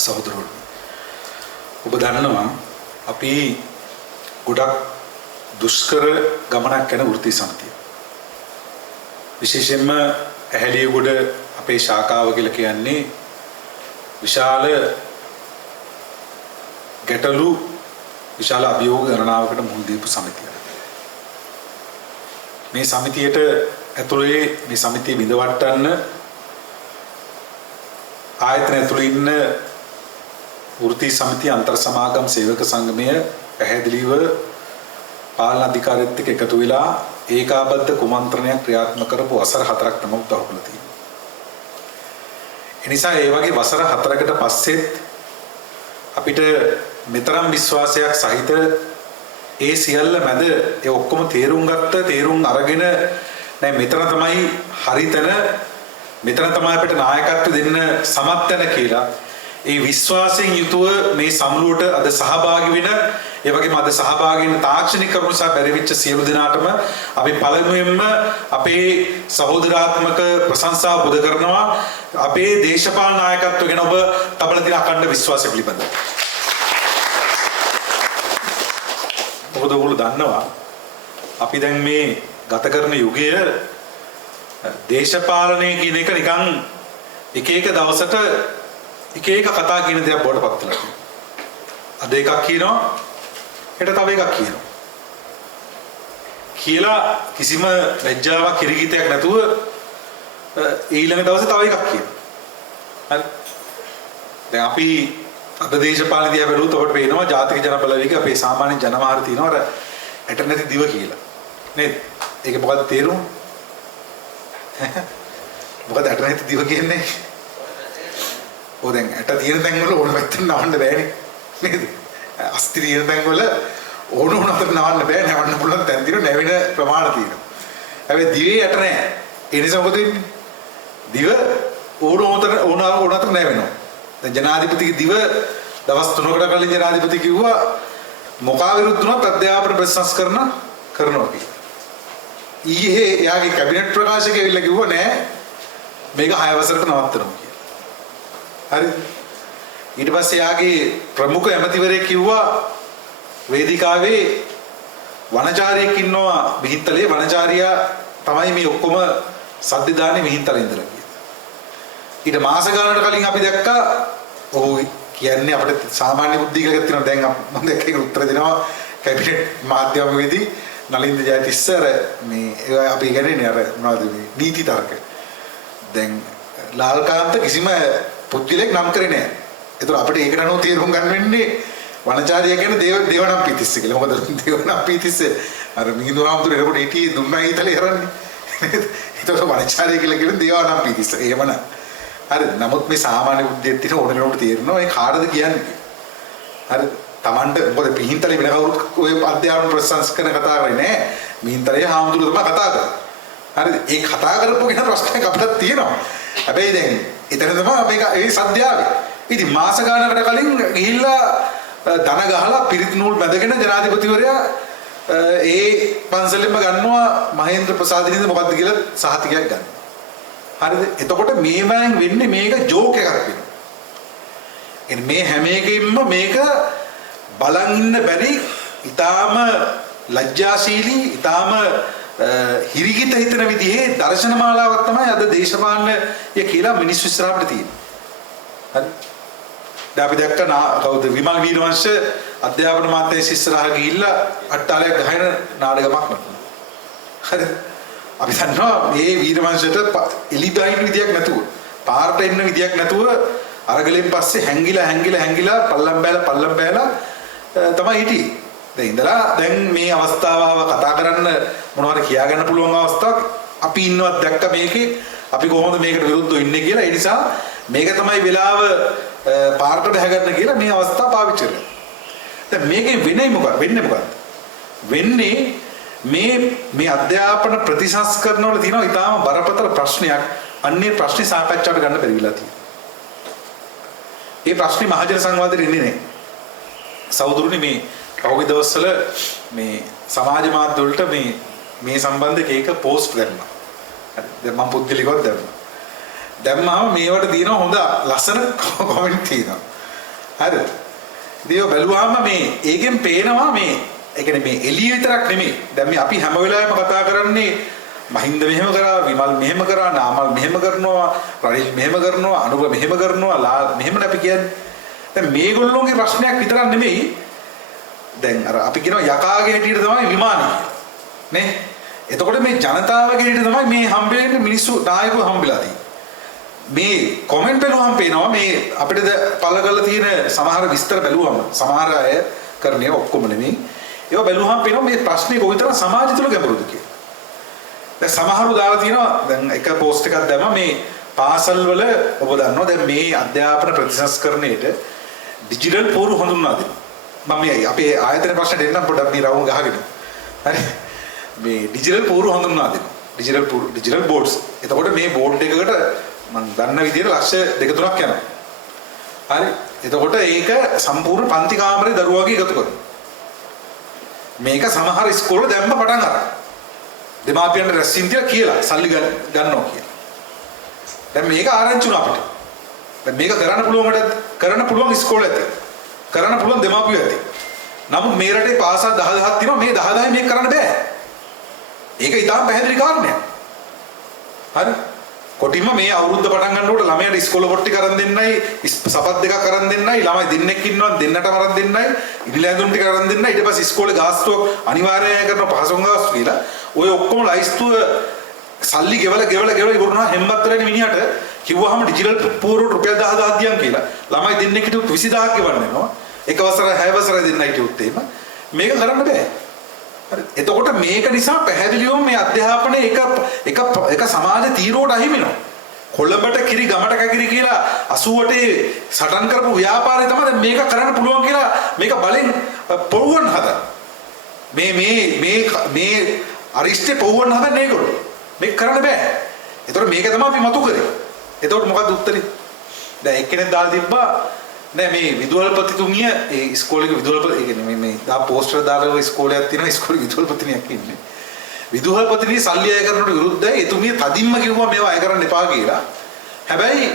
සහෝදරවරුනි ඔබ දන්නවා අපි ගොඩක් දුෂ්කර ගමනක් යන වෘත්ති සමිතිය විශේෂයෙන්ම ඇහැලියගොඩ අපේ ශාඛාව කියලා කියන්නේ විශාල ගැටලු විශාල අභියෝග ගණනාවකට මුහුණ දීපු සමිතියක්. මේ සමිතියට ඇතුළේ මේ සමිතිය බිඳවට්ටන්න ආයතන ඇතුළේ ඉන්න වෘත්ති සමිතිය අන්තර් සමාගම් සේවක සංගමය පැහැදිලිව පාලන අධිකාරියත් එක්ක එකතු වෙලා ඒකාබද්ධ කුමන්ත්‍රණයක් ක්‍රියාත්මක කරපු වසර 4ක් තමයි උදව්වලා තියෙන්නේ. ඒ නිසා ඒ වගේ වසර 4කට පස්සෙත් අපිට මෙතරම් විශ්වාසයක් සහිත ඒ සියල්ල මැද ඒ ඔක්කොම තේරුම් අරගෙන දැන් මෙතන තමයි හරිතන මෙතන තමයි අපිට නායකත්ව දෙන්න සමත් වෙන කියලා ඒ විශ්වාසයෙන් යුතුව මේ සමුළුවට අද සහභාගී වෙන ඒ වගේම අද සහභාගී වෙන තාක්ෂණික කරුණු සහ පරිවිච්ච සියලු දෙනාටම අපි පළමුවෙන්ම අපේ සහෝදරාත්මක ප්‍රශංසාව පුද කරනවා අපේ දේශපාලන නායකත්වය ගැන ඔබ තබන තියෙන අඛණ්ඩ විශ්වාසය පිළිබඳව. මොකද ඔයගොල්ලෝ දන්නවා අපි දැන් මේ ගත කරන යුගය දේශපාලනය කියන එක නිකන් එක දවසට එක කතා කියන දේක් බවට පත් වෙලා තියෙනවා. අද එකක් කියනවා හෙට තව එකක් කියනවා. කියලා කිසිම ලැජ්ජාවක් කිරිගිතයක් නැතුව ඊළඟ දවසේ තව එකක් කියනවා. හරි. දැන් අපි අද දේශපාලන දිහා බැලුවොත් අපට පේනවා ජාතික ජන බලවේගය අපේ සාමාන්‍ය ජනමාර තියෙනවා අර ඇට නැති දිව කියලා. නේද? ඒක මොකක්ද තේරුම? මොකද ඇට නැති දිව කියන්නේ? ඔය දැන් ඇට තියෙන තැන් වල ඕන පැත්තෙන් නවන්න බෑනේ. නේද? අස්ති තියෙන තැන් වල ඕන අතට නවන්න බෑ. නවන්න පුළුවන් තැන් තියෙන නැවෙන ප්‍රමාණ තියෙනවා. හැබැයි දිවේ ඇට නැහැ. ඒ නිසා මොකද වෙන්නේ? දිව ඕන අතට නැවෙනවා. දැන් ජනාධිපතිගේ දිව දවස් 3කට කලින් ජනාධිපති කිව්වා මොකා විරුද්ධ වුණත් අධ්‍යාපන ප්‍රතිසංස්කරණ කරනවා කියලා. ඊයේ යාගේ කැබිනට් ප්‍රකාශකයෙක් ඇවිල්ලා කිව්වා නෑ මේක 6 වසරකට නවත්තනවා කියලා. හරි. ඊට පස්සේ යාගේ ප්‍රමුඛ ඇමතිවරයෙක් කිව්වා වේදිකාවේ වනචාරියෙක් ඉන්නවා මිහින්තලේ වනචාරියා තමයි මේ ඔක්කොම සද්ද දාන්නේ මිහින්තලේ ඉඳලා කියලා. ඊට මාස ගානකට කලින් අපි දැක්කා ඔහු කියන්නේ අපිට සාමාන්‍ය බුද්ධිය කියලා තියෙනවා. දැන් මම දැක්කේ උත්තර දෙනවා කැබිනට් මාධ්‍යමේදී නලින්ද ජයතිස්ස මේ අපි කියන්නේ අර මොනවද මේ නීති තර්ක. දැන් ලාල්කාන්ත කිසිම පුද්ගලෙක් නම් කරේ නැහැ. ඒතර අපිට ඒකට අනුව තීරුම් ගන්න වෙන්නේ වනචාරිය කියන්නේ දේවනම් පීතිස්ස කියලා. මොකද දේවනම් පීතිස්ස අර මිහිඳු රාමතුරු එනකොට හිටියේ දුන්නයි හිතලේ හරන්නේ. ඒතර වනචාරිය කියලා කියන්නේ දේවනම් පීතිස්ස. එහෙම නෑ. හරි. නමුත් මේ සාමාන්‍ය බුද්ධියට තියෙන ඕන කෙනෙකුට තේරෙනවා ඒ කාටද කියන්නේ. හරි. Tamanට මොකද පිහින්තලේ වෙන කවුරුත් ඔය අධ්‍යාපන ප්‍රශංසකන කතා කරන්නේ නැහැ. මිහින්තලේ හාමුදුරුවෝ තමයි කතා කරන්නේ. හරිද? ඒ කතා කරපු කෙනා ප්‍රශ්නයක් අපිට තියෙනවා. හැබැයි දැන් ඊතර තමයි මේක ඒ සද්‍යාවේ. ඉතින් මාස ගානකට කලින් ගිහිල්ලා ධන ගහලා පිරිත් නූල් බැඳගෙන ජනාධිපතිවරයා ඒ පන්සලෙම ගන්නවා මහේන්ද්‍ර ප්‍රසාදිනේද මොකද්ද කියලා සහතිකයක් ගන්න. හරිද? එතකොට මේවෙන් වෙන්නේ මේක ජෝක් එකක් වෙනවා. එන්නේ මේ හැම එකකින්ම මේක බලන් ඉන්න බැරි ඊටාම ලැජ්ජාශීලී ඊටාම හිරිකිත හිතන විදිහේ දර්ශන මාලාවක් තමයි අද දේශපාලනය කියලා මිනිස්සු ඉස්සරහට තියෙන්නේ. හරි. දැන් අපි දැක්කා කවුද විමල් වීරවංශ අධ්‍යාපන මාත්‍යාංශ ඉස්සරහ ගිහිල්ලා අට්ටාලයක් ගහන නාටකමක් නටනවා. හරි. අපි දන්නවා මේ වීරවංශයට එලිබයින් විදියක් නැතුව පාරට එන්න විදියක් නැතුව අරගලෙන් පස්සේ හැංගිලා පල්ලම් බෑලා තමයි හිටියේ. දැන් ඉඳලා දැන් මේ අවස්ථාව කතා කරන්න මොනවද කියා ගන්න පුළුවන් අවස්ථාවක් අපි ඉන්නවත් දැක්ක මේකේ අපි කොහොමද මේකට විරුද්ධව ඉන්නේ කියලා. ඒ නිසා මේක තමයි වෙලාව පාරට බහගන්න කියලා මේ අවස්ථාව පාවිච්චි කරනවා. දැන් මේකේ වෙන්නේ මොකක්ද? වෙන්නේ මේ අධ්‍යාපන ප්‍රතිසංස්කරණ වල තියෙනවා ඊටාම බරපතල ප්‍රශ්නයක්. අන්නේ ප්‍රශ්නේ සාකච්ඡාවට ගන්න බැරි වෙලා තියෙනවා. ඒ ප්‍රශ්නේ මහජන සංවාදෙට ඉන්නේ නැහැ. සහෝදරුනි මේ පහුගිය දවස්වල මේ සමාජ මාධ්‍ය වලට මේ සම්බන්ධ එක පෝස්ට් දැම්මා. හරි. දැන් මම පුද්ගලිකව දැම්මා. දැම්මම මේවට දිනන හොඳ ලස්සන කමෙන්ට් තියෙනවා. හරිද? ඉතින් බැලුවාම මේ ඒකෙන් පේනවා මේ ඒ කියන්නේ මේ එළිය විතරක් නෙමෙයි. දැන් මේ අපි හැම වෙලාවෙම කතා කරන්නේ මහින්ද මෙහෙම කරා, විමල් මෙහෙම කරා, නාමල් මෙහෙම කරනවා, රනිල් මෙහෙම කරනවා, අනුර මෙහෙම කරනවා, ලාල් මෙහෙමනේ අපි කියන්නේ. දැන් මේගොල්ලෝගේ ප්‍රශ්නයක් විතරක් නෙමෙයි. දැන් අර අපි කියනවා යකාගේ හැටියට තමයි විමානය කියලා. නේ? එතකොට මේ ජනතාවගේ හැටියට තමයි මේ හම්බෙන්නේ මිනිස්සු නායකව හම්බෙලා තියෙන්නේ. මේ කමෙන්ට් බලුවම පේනවා මේ අපිට පළ කරලා තියෙන සමහර විස්තර බලුවම සමහර අය කරන්නේ ඔක්කොම නෙමෙයි. ඒවා බලුවම පේනවා මේ ප්‍රශ්නේ කොයිතරම් සමාජය තුළ ගැඹුරුද කියලා. දැන් සමහරව දාලා තියෙනවා දැන් එක පෝස්ට් එකක් දැම්මා මේ පාසල් වල ඔබ දන්නවා දැන් මේ අධ්‍යාපන ප්‍රතිසංස්කරණයට ඩිජිටල් පෝරු හඳුන්වා දෙනවා. මම මේ අපේ ආයතන ප්‍රශ්න දෙන්නම් පොඩ්ඩක් මේ රවුම් ගහගෙන. හරි. මේ ඩිජිටල් පෝරු හඳුන්වා දෙනවා. Digital boards. එතකොට මේ බෝඩ් එකකට මම දන්න විදිහට ලක්ෂ 2-3ක් යනවා. හරි. එතකොට ඒක සම්පූර්ණ පන්ති කාමරේ දරුවාගේ එකතු කරනවා. මේක සමහර ඉස්කෝල දැම්ම පටන් අරන්. දෙමාපියන්ට රැස්සින් කියලා සල්ලි ගන්නවා කියලා. දැන් මේක ආරංචි වුණා අපිට. දැන් මේක කරන්න පුළුවන් ඉස්කෝල ඇති. කරන්න පුළුවන් දෙමාපියෝ ඇති. නමුත් මේ රටේ පාසල් 10,000ක් තියෙනවා මේ 10,000 මේක කරන්න බෑ. ඒක ඉතාම පැහැදිලි කාරණයක්. හරි. කොටින්ම මේ අවුරුද්ද පටන් ගන්නකොට ළමයට ඉස්කෝල පොට්ටි කරන් දෙන්නයි, සපත් දෙකක් කරන් දෙන්නයි, ළමයි දෙන්නෙක් ඉන්නවා දෙන්නටම අරන් දෙන්නයි, ඉනිලැඳුම් ටික කරන් දෙන්නයි, ඊට පස්සේ ඉස්කෝලේ ගාස්තුව අනිවාර්යයෙන් කරන පහසුම් ගාස්තු කියලා. ඔය ඔක්කොම ලයිස්තුව සල්ලි ගෙවලා ඉවරනවා හෙම්බත් වෙලේ මිනිහට කිව්වහම ඩිජිටල් පූර්ව රුපියල් 10,000ක් දියන් කියලා. ළමයි දෙන්නෙක් හිටියොත් 20000ක් ගෙවන්න වෙනවා. එක වසරයි 6 වසරයි දෙන්නයි හිටියොත් එහෙම මේක කරන්න බෑ. හරි. එතකොට මේක නිසා පැහැදිලිවම මේ අධ්‍යාපනයේ එක සමාජ තීරුවට අහිමි වෙනවා. කොළඹට කිරි ගමට කකිරි කියලා 88 සටන් කරපු ව්‍යාපාරය තමයි දැන් මේක කරන්න පුළුවන් කියලා මේක බලෙන් පොවුවන් හදන. මේ අරිෂ්ටේ පොවුවන් හදන ඒගොල්ලෝ. මේක කරන්න බෑ. ඒතකොට මේක තමයි අපි මතු කරේ. එතකොට මොකක්ද උත්තරේ? දැන් එක්කෙනෙක් දාලා තිබ්බා නෑ මේ විදුහල්පතිතුමිය ඒ ඉස්කෝලේ විදුහල්පති ඒ කියන්නේ මේ දා පෝස්ටර් දාලා ඉස්කෝලයක් තියෙනවා ඉස්කෝලේ විදුහල්පතිනියක් ඉන්නේ. විදුහල්පතිනිය සල්ලි අය කරනට විරුද්ධයි. එතුමිය තදින්ම කිව්වා මේවා අය කරන්න එපා කියලා. හැබැයි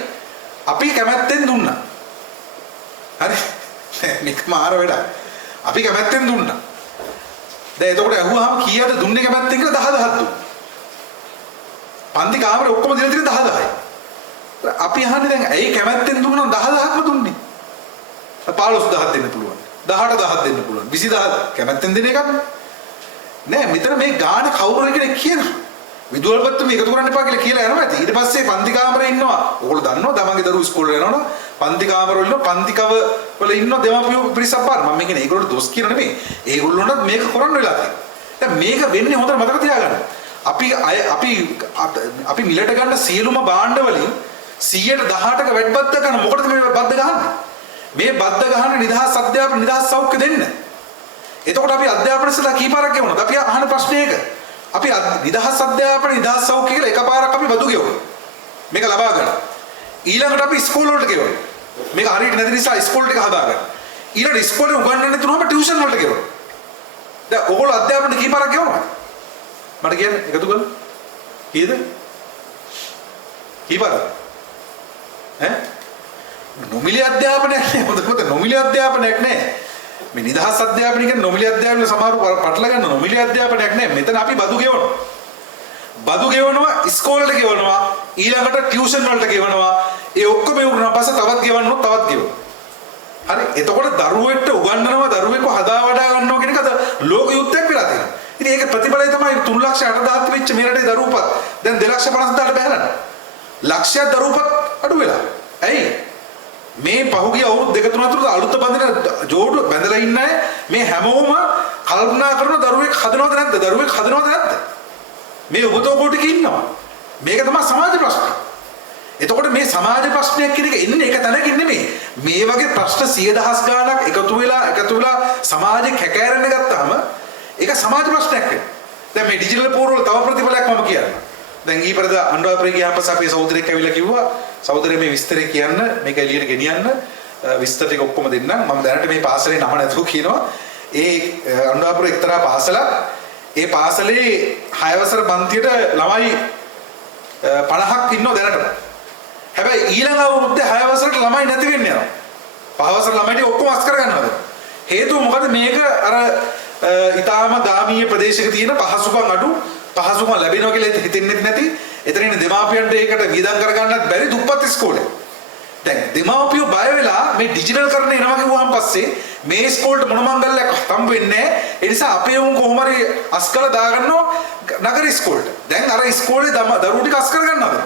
අපි කැමැත්තෙන් දුන්නා. හරි. මේක මාර වැඩක්. අපි කැමැත්තෙන් දුන්නා. දැන් එතකොට අහුවාම කීයද දුන්නේ කැමැත්තෙන් කියලා 10,000ක් දුන්නා. පන්ති කාමරේ ඔක්කොම දෙන 10,000යි. අපි අහන්නේ දැන් ඇයි කැමැත්තෙන් දුන්නා 10,000ක්ම දුන්නේ? 15,000ක් දෙන්න පුළුවන්. 18,000ක් දෙන්න පුළුවන්. 20,000 කැමැත්තෙන් දෙන එකක් නෑ. මෙතන මේ ගාන කවුරු කෙනෙක් කියනවා. විදුහල්පතිතුම එකතු කරන්න එපා කියලා යනවා ඇති. ඊට පස්සේ පන්ති කාමරේ ඉන්නවා. ඕගොල්ලෝ දන්නවා තමන්ගේ දරුවෝ ඉස්කෝලේ යනවනම් පන්ති කාමරවල ඉන්නවා පන්ති කව වල ඉන්නවා දෙමාපියෝ පිරිසක් පාර. මම කියන්නේ ඒගොල්ලෝ දොස් කියන නෙමෙයි. ඒගොල්ලොන්ට මේක කරන්න වෙලා තියෙනවා. දැන් මේක වෙන්නේ හොඳට මතක තියාගන්න. අපි මිලට ගන්න සියලුම භාණ්ඩ වලින් 118ක වැඩ බද්ද ගන්න මොකටද මේ බද්ද ගහන්නේ? මේ බද්ද ගහන්නේ නිදහස් අධ්‍යාපන නිදහස් සෞඛ්‍ය දෙන්න. එතකොට අපි අධ්‍යාපන ඉස්සලා කීපාරක් ගෙවුණාද? අපි අහන ප්‍රශ්නේ ඒක. අපි නිදහස් අධ්‍යාපන නිදහස් සෞඛ්‍ය කියලා එකපාරක් අපි බදු ගෙවුණා. මේක ලබා ගන්න. ඊළඟට අපි ඉස්කෝල වලට ගෙවුණා. මේක හරියට නැති නිසා ඉස්කෝල ටික හදාගන්න. ඊළඟට ඉස්කෝලේ උගන්වන්න තුනම ටියුෂන් වලට ගෙවුණා. දැන් ඔයගොල්ලෝ අධ්‍යාපන කීපාරක් ගෙවුණා? මට කියන්න එකතු කරලා. කීයද? කීපාරක්? නොමිලේ අධ්‍යාපනයක් නේ. මොකද නොමිලේ අධ්‍යාපනයක් නේ. මේ නිදහස් අධ්‍යාපනය කියන්නේ නොමිලේ අධ්‍යාපනය සමහරව පටල ගන්න නොමිලේ අධ්‍යාපනයක් නේ. මෙතන අපි බදු ගෙවනවා. බදු ගෙවනවා ඉස්කෝලේට ගෙවනවා ඊළඟට ටියුෂන් වලට ගෙවනවා. ඒ ඔක්කොම උරුණා පස්සේ තවත් ගෙවන්නොත් තවත් ගෙවනවා. හරි. එතකොට දරුවෙක්ට උගන්වනවා දරුවෙක්ව හදා වඩා ගන්නවා කියන එක ලෝක යුද්ධයක් වෙලා තියෙනවා. ඉතින් ඒක ප්‍රතිඵලය තමයි 3,80,000 වෙච්ච මේ රටේ දරුවපත් දැන් 2,50,000ට බහැරලා. ලක්ෂයක් දරුවපත් අඩු වෙලා. ඇයි? මේ පහුගිය අවුරුදු 2-3 අතර අලුත් බඳින ජෝඩු බැඳලා ඉන්නේ මේ හැමෝම කල්පනා කරන දරුවෙක් හදනවද නැද්ද? දරුවෙක් හදනවද නැද්ද? මේ ඔබතෝ කොටික ඉන්නවා. මේක තමයි සමාජ ප්‍රශ්න. එතකොට මේ සමාජ ප්‍රශ්නයක් කියන එක එන්නේ එක තැනකින් නෙමෙයි. මේ වගේ ප්‍රශ්න 100,000 ගාණක් එකතු වෙලා සමාජෙ කැකෑරෙන්න ගත්තාම ඒක සමාජ ප්‍රශ්නයක් වෙනවා. දැන් මේ ඩිජිටල් පෝරවල තව ප්‍රතිඵලයක් මම කියන්නම්. දැන් ඊපරද අනුරාධපුරේ ගියාම පස්සේ අපේ සහෝදරයෙක් ඇවිල්ලා කිව්වා සහෝදරේ මේ විස්තරේ කියන්න මේක එළියට ගෙනියන්න විස්තර ටික ඔක්කොම දෙන්නම් මම දැනට මේ පාසලේ නම නැතුව කියනවා ඒ අනුරාධපුරේ එක්තරා පාසලක් ඒ පාසලේ 6 වසර පන්තියට ළමයි 50ක් ඉන්නව දැනට හැබැයි ඊළඟ අවුරුද්දේ 6 වසරට ළමයි නැති වෙන්න යනවා පහවසර ළමයිටි ඔක්කොම අස් කර ගන්නවද? හේතුව මොකද මේක අර ඊටාම ගාමීය ප්‍රදේශයක තියෙන පහසුකම් අඩු පහසුකම් ලැබෙනවා කියලා හිතෙන්නේ නැති එතන ඉන්න දෙමාපියන්ට ඒකට වියදම් කරගන්නත් බැරි දුප්පත් ඉස්කෝලේ. දැන් දෙමාපියෝ බය වෙලා මේ ඩිජිටල් කරන්න එනවා කිව්වහම පස්සේ මේ ඉස්කෝලේට මොන මංගල්‍යයක් හම්බ වෙන්නේ නැහැ. ඒ නිසා අපේ උන් කොහොම හරි අස්කල දාගන්නවා නගර ඉස්කෝලේට. දැන් අර ඉස්කෝලේ දරුවෝ ටික අස් කරගන්නවද?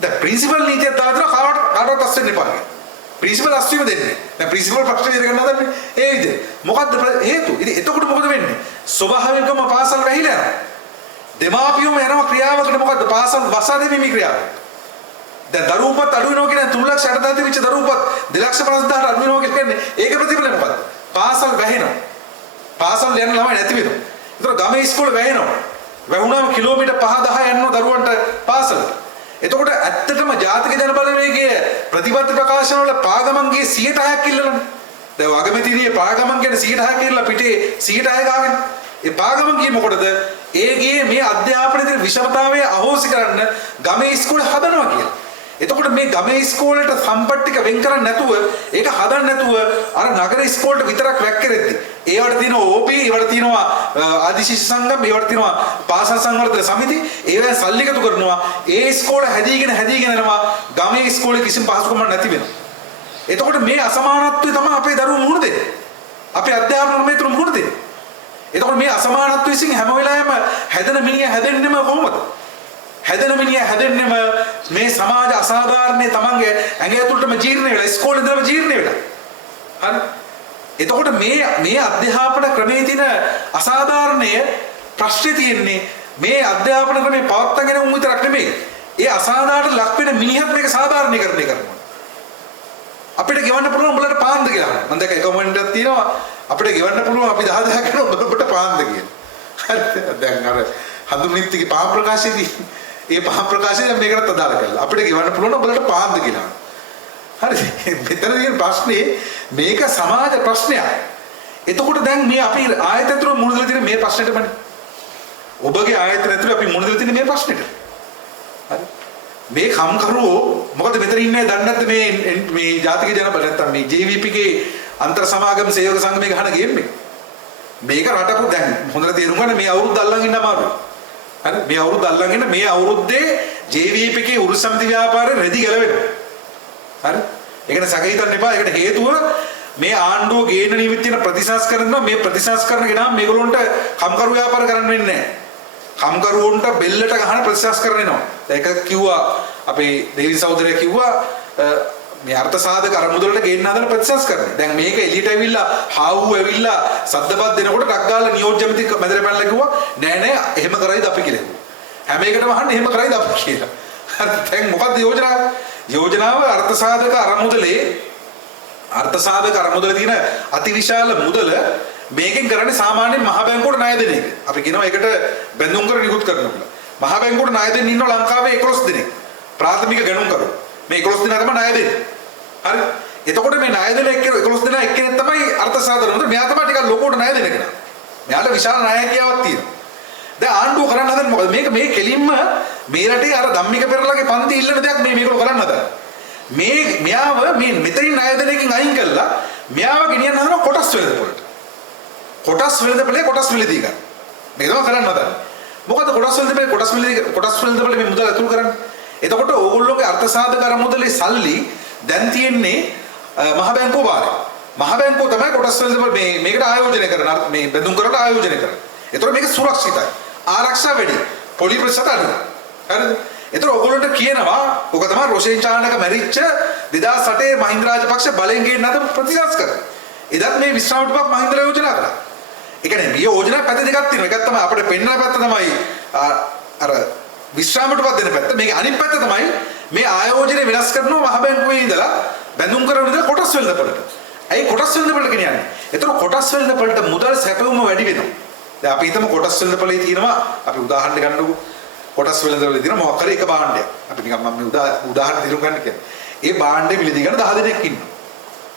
දැන් ප්‍රින්සිපල් නීතියක් දාලා කාටවත් අස් වෙන්න එපා. ප්‍රින්සිපල් අස් වීම දෙන්නේ. දැන් ප්‍රින්සිපල් ප්‍රශ්න ඉදිරිය ගන්න හදන්නේ. ඒ විදිහට. මොකද්ද හේතුව? ඉතින් එතකොට මොකද වෙන්නේ? ස්වභාවිකවම පාසල් වැහිලා යනවා. දෙමාපියෝම යනවා ක්‍රියාවකට මොකද්ද? පාසල් වසා දෙමි ක්‍රියාවක්. දැන් දරුවෝපත් අඩු වෙනවා කියන්නේ 3,80,000 තිබිච්ච දරුවෝපත් 2,50,000ට අඩු වෙනවා කියන්නේ ඒක ප්‍රතිඵලය මොකද්ද? පාසල් වැහෙනවා. පාසල් යන ළමයි නැති වෙනවා. ඒතර ගමේ ඉස්කෝලේ වැහෙනවා. වැහුණාම කිලෝමීටර් 5-10 යනවා දරුවන්ට පාසලට. එතකොට ඇත්තටම ජාතික ජනබලවේගයේ ප්‍රතිපත්ති ප්‍රකාශන වල පාගමන්ගේ 100%ක් ඉල්ලලානේ. දැන් වගමෙතිරියේ පාගමන් කියන 100%ක් ඉල්ලලා පිටේ 100% ගාගෙන. ඒ පාගමන් කියේ මොකටද? ඒගේ මේ අධ්‍යාපනයේ තියෙන විෂමතාවය අහෝසි කරන්න ගමේ ඉස්කෝලේ හදනවා කියලා. එතකොට මේ ගමේ ඉස්කෝලේට සම්පත්තික වෙන් කරන්නේ නැතුව ඒක හදන්න නැතුව අර නගර ඉස්කෝලේට විතරක් වැක්කෙරෙද්දි ඒවට තියෙන OP ඒවට තියෙනවා ආදිශිෂ්‍ය සංගම් ඒවට තියෙනවා පාසල් සංවර්ධන සමිති ඒවෙන් සල්ලි එකතු කරනවා ඒ ඉස්කෝල හැදීගෙන යනවා ගමේ ඉස්කෝලේ කිසිම පහසුකමක් නැති වෙනවා. එතකොට මේ අසමානත්වය තමයි අපේ දරුවෝ මුහුණ දෙන්නේ. අපේ අධ්‍යාපන ක්‍රමයට මුහුණ දෙන්නේ. එතකොට මේ අසමානත්වය විසින් හැම වෙලාවෙම හැදෙන මිනිහ හැදෙන්නෙම කොහොමද? හැදෙන මිනිහා හැදෙන්නෙම මේ සමාජ අසාධාරණේ තමන්ගේ ඇඟ ඇතුළටම ජීර්ණ වෙලා ඉස්කෝලේ ඉඳලා ජීර්ණ වෙලා. හරි. එතකොට මේ අධ්‍යාපන ක්‍රමයේ තියෙන අසාධාරණය ප්‍රශ්නේ තියෙන්නේ මේ අධ්‍යාපන ක්‍රමේ පවත්වාගෙන උන් විතරක් නෙමෙයි. ඒ අසාධාරණ ලක් වෙන මිනිහත් මේක සාධාරණීකරණය කරනවා. අපිට ගෙවන්න පුළුවන් උඹලට පාන්ද කියලා. මම දැක්ක එක කමෙන්ට් එකක් තියෙනවා අපිට ගෙවන්න පුළුවන් අපි 10,000 කරනවා උඹලට පාන්ද කියලා. හරි. දැන් අර හඳුන්වන්නේ පහ ප්‍රකාශයේදී ඒ පහ ප්‍රකාශයෙන් මේකට අදාළ කරලා අපිට ගෙවන්න පුළුවන් ඔබලට පාන්ද කියලා. හරි. මෙතන තියෙන ප්‍රශ්නේ මේක සමාජ ප්‍රශ්නයක්. එතකොට දැන් මේ අපි ආයතන තුන මුහුණ දෙලා තියෙන මේ ප්‍රශ්නෙටමනේ. ඔබගේ ආයතන ඇතුලේ අපි මුහුණ දෙලා තියෙන මේ ප්‍රශ්නෙට. හරි. මේ කම්කරුවෝ මොකද මෙතන ඉන්නේ දන්නේ නැද්ද මේ ජාතික ජනබල නැත්තම් මේ JVP ගේ අන්තර් සමාගම් සහයෝග සංගමයේ ගහන ගේම්නේ. මේක රටපු දැන් හොඳට තේරුම් ගන්න මේ අවුරුද්ද අල්ලන් ඉන්න අමාරුයි. හරි මේ අවුරුද්ද අල්ලන් ඉන්න මේ අවුරුද්දේ JVP එකේ උරු සමිති ව්‍යාපාරේ රෙදි ගැලවෙනවා. හරි ඒකට සැකහිතන්න එපා. ඒකට හේතුව මේ ආණ්ඩුව ගේන නිමිති තියෙන ප්‍රතිසංස්කරණ මේ ප්‍රතිසංස්කරණ ගෙනාම මේගොල්ලොන්ට කම්කරු ව්‍යාපාර කරන්න වෙන්නේ නැහැ. කම්කරුවන්ට බෙල්ලට ගහන ප්‍රතිසංස්කරණ එනවා. ඒක කිව්වා අපේ දේවි සහෝදරයා කිව්වා මේ අර්ථ සාධක අරමුදලට ගේන්න හදන ප්‍රතිසංස්කරණය. දැන් මේක එළියට ඇවිල්ලා හාවු ඇවිල්ලා සද්දපත් දෙනකොට ටක් ගාලා නියෝජ්‍ය මිති මැදට පැනලා කිව්වා නෑ එහෙම කරයිද අපි කියලා. හැම එකටම අහන්නේ එහෙම කරයිද අපි කියලා. හරි දැන් මොකද්ද යෝජනාව? යෝජනාව අර්ථ සාධක අරමුදලේ තියෙන අතිවිශාල මුදල මේකෙන් කරන්නේ සාමාන්‍යයෙන් මහ බැංකුවට ණය දෙන එක. අපි කියනවා ඒකට බැඳුම් කර නිකුත් කරනවා. මහ බැංකුවට ණය දෙන්න ඉන්නවා ලංකාවේ 11 දෙනෙක්. ප්‍රාථමික ගණන් කරු. මේ 11 දෙනා තමයි ණය දෙන්නේ. හරි. එතකොට මේ ණය දෙන 11 දෙනා එක්කෙනෙක් තමයි අර්ථ සාධක. මෙයා තමයි ටිකක් ලොකුවට ණය දෙන කෙනා. මෙයාට විශාල ණයකියාවක් තියෙනවා. දැන් ආණ්ඩුව කරන්න හදන්නේ මොකද? මේ කෙලින්ම මේ රටේ අර ධම්මික පෙරලගේ පන්ති ඉල්ලන දෙයක් මේගොල්ලෝ කරන්න හදන්නේ. මෙයාව මේ මෙතනින් ණය දෙන එකකින් අයින් කළා මෙයාව ගෙනියන්න හදන කොටස් වෙළඳපොළට. කොටස් වෙළඳපොලේ ගන්න. මේක තමයි කරන්න හදන්නේ. මොකද කොටස් වෙළඳපොලේ මේ මුදල් අතුරු කරන්නේ. එතකොට ඕගොල්ලෝගේ අර්ථ සාධක අරමුදලේ සල්ලි දැන් තියෙන්නේ මහ බැංකුව බාරේ. මහ බැංකුව තමයි කොටස් වෙළඳපොල මේකට ආයෝජනය කරන මේ බෙදුම් කරලා ආයෝජනය කරන්නේ. එතකොට මේක සුරක්ෂිතයි. ආරක්ෂා වැඩි. පොලි ප්‍රතිශත අඩුයි. හරිද? එතකොට ඕගොල්ලන්ට කියනවා ඔක තමයි රොෂෙන් චානක මැරිච්ච 2008 මහින්ද රාජපක්ෂ බලෙන් ගේන්න හද ප්‍රතිසංස්කරණය. එදත් මේ විශ්‍රාමටපක් මහින්දලා යෝජනා කරා. ඒ කියන්නේ මේ යෝජනා පැත්ත දෙකක් තියෙනවා. එකක් තමයි අපිට පෙන්නන පැත්ත තමයි අර විශ්‍රාමටපක් දෙන පැත්ත. මේක අනිත් පැත්ත තමයි මේ ආයෝජනය වෙනස් කරනවා මහ බැංකුවේ ඉඳලා බැඳුම් කරන ඉඳලා කොටස් වෙළඳපොළට. ඇයි කොටස් වෙළඳපොළට කියන්නේ? එතකොට කොටස් වෙළඳපොළට මුදල් සැපයුම වැඩි වෙනවා. දැන් අපි හිතමු කොටස් වෙළඳපොළේ තියෙනවා අපි උදාහරණ ගන්නකො කොටස් වෙළඳපොළේ තියෙන මොකක් කරේ එක භාණ්ඩයක්. අපි නිකන් මම මේ උදාහරණ දිරු ගන්න කියන්නේ. ඒ භාණ්ඩේ මිලදී ගන්න 10 දෙනෙක් ඉන්නවා.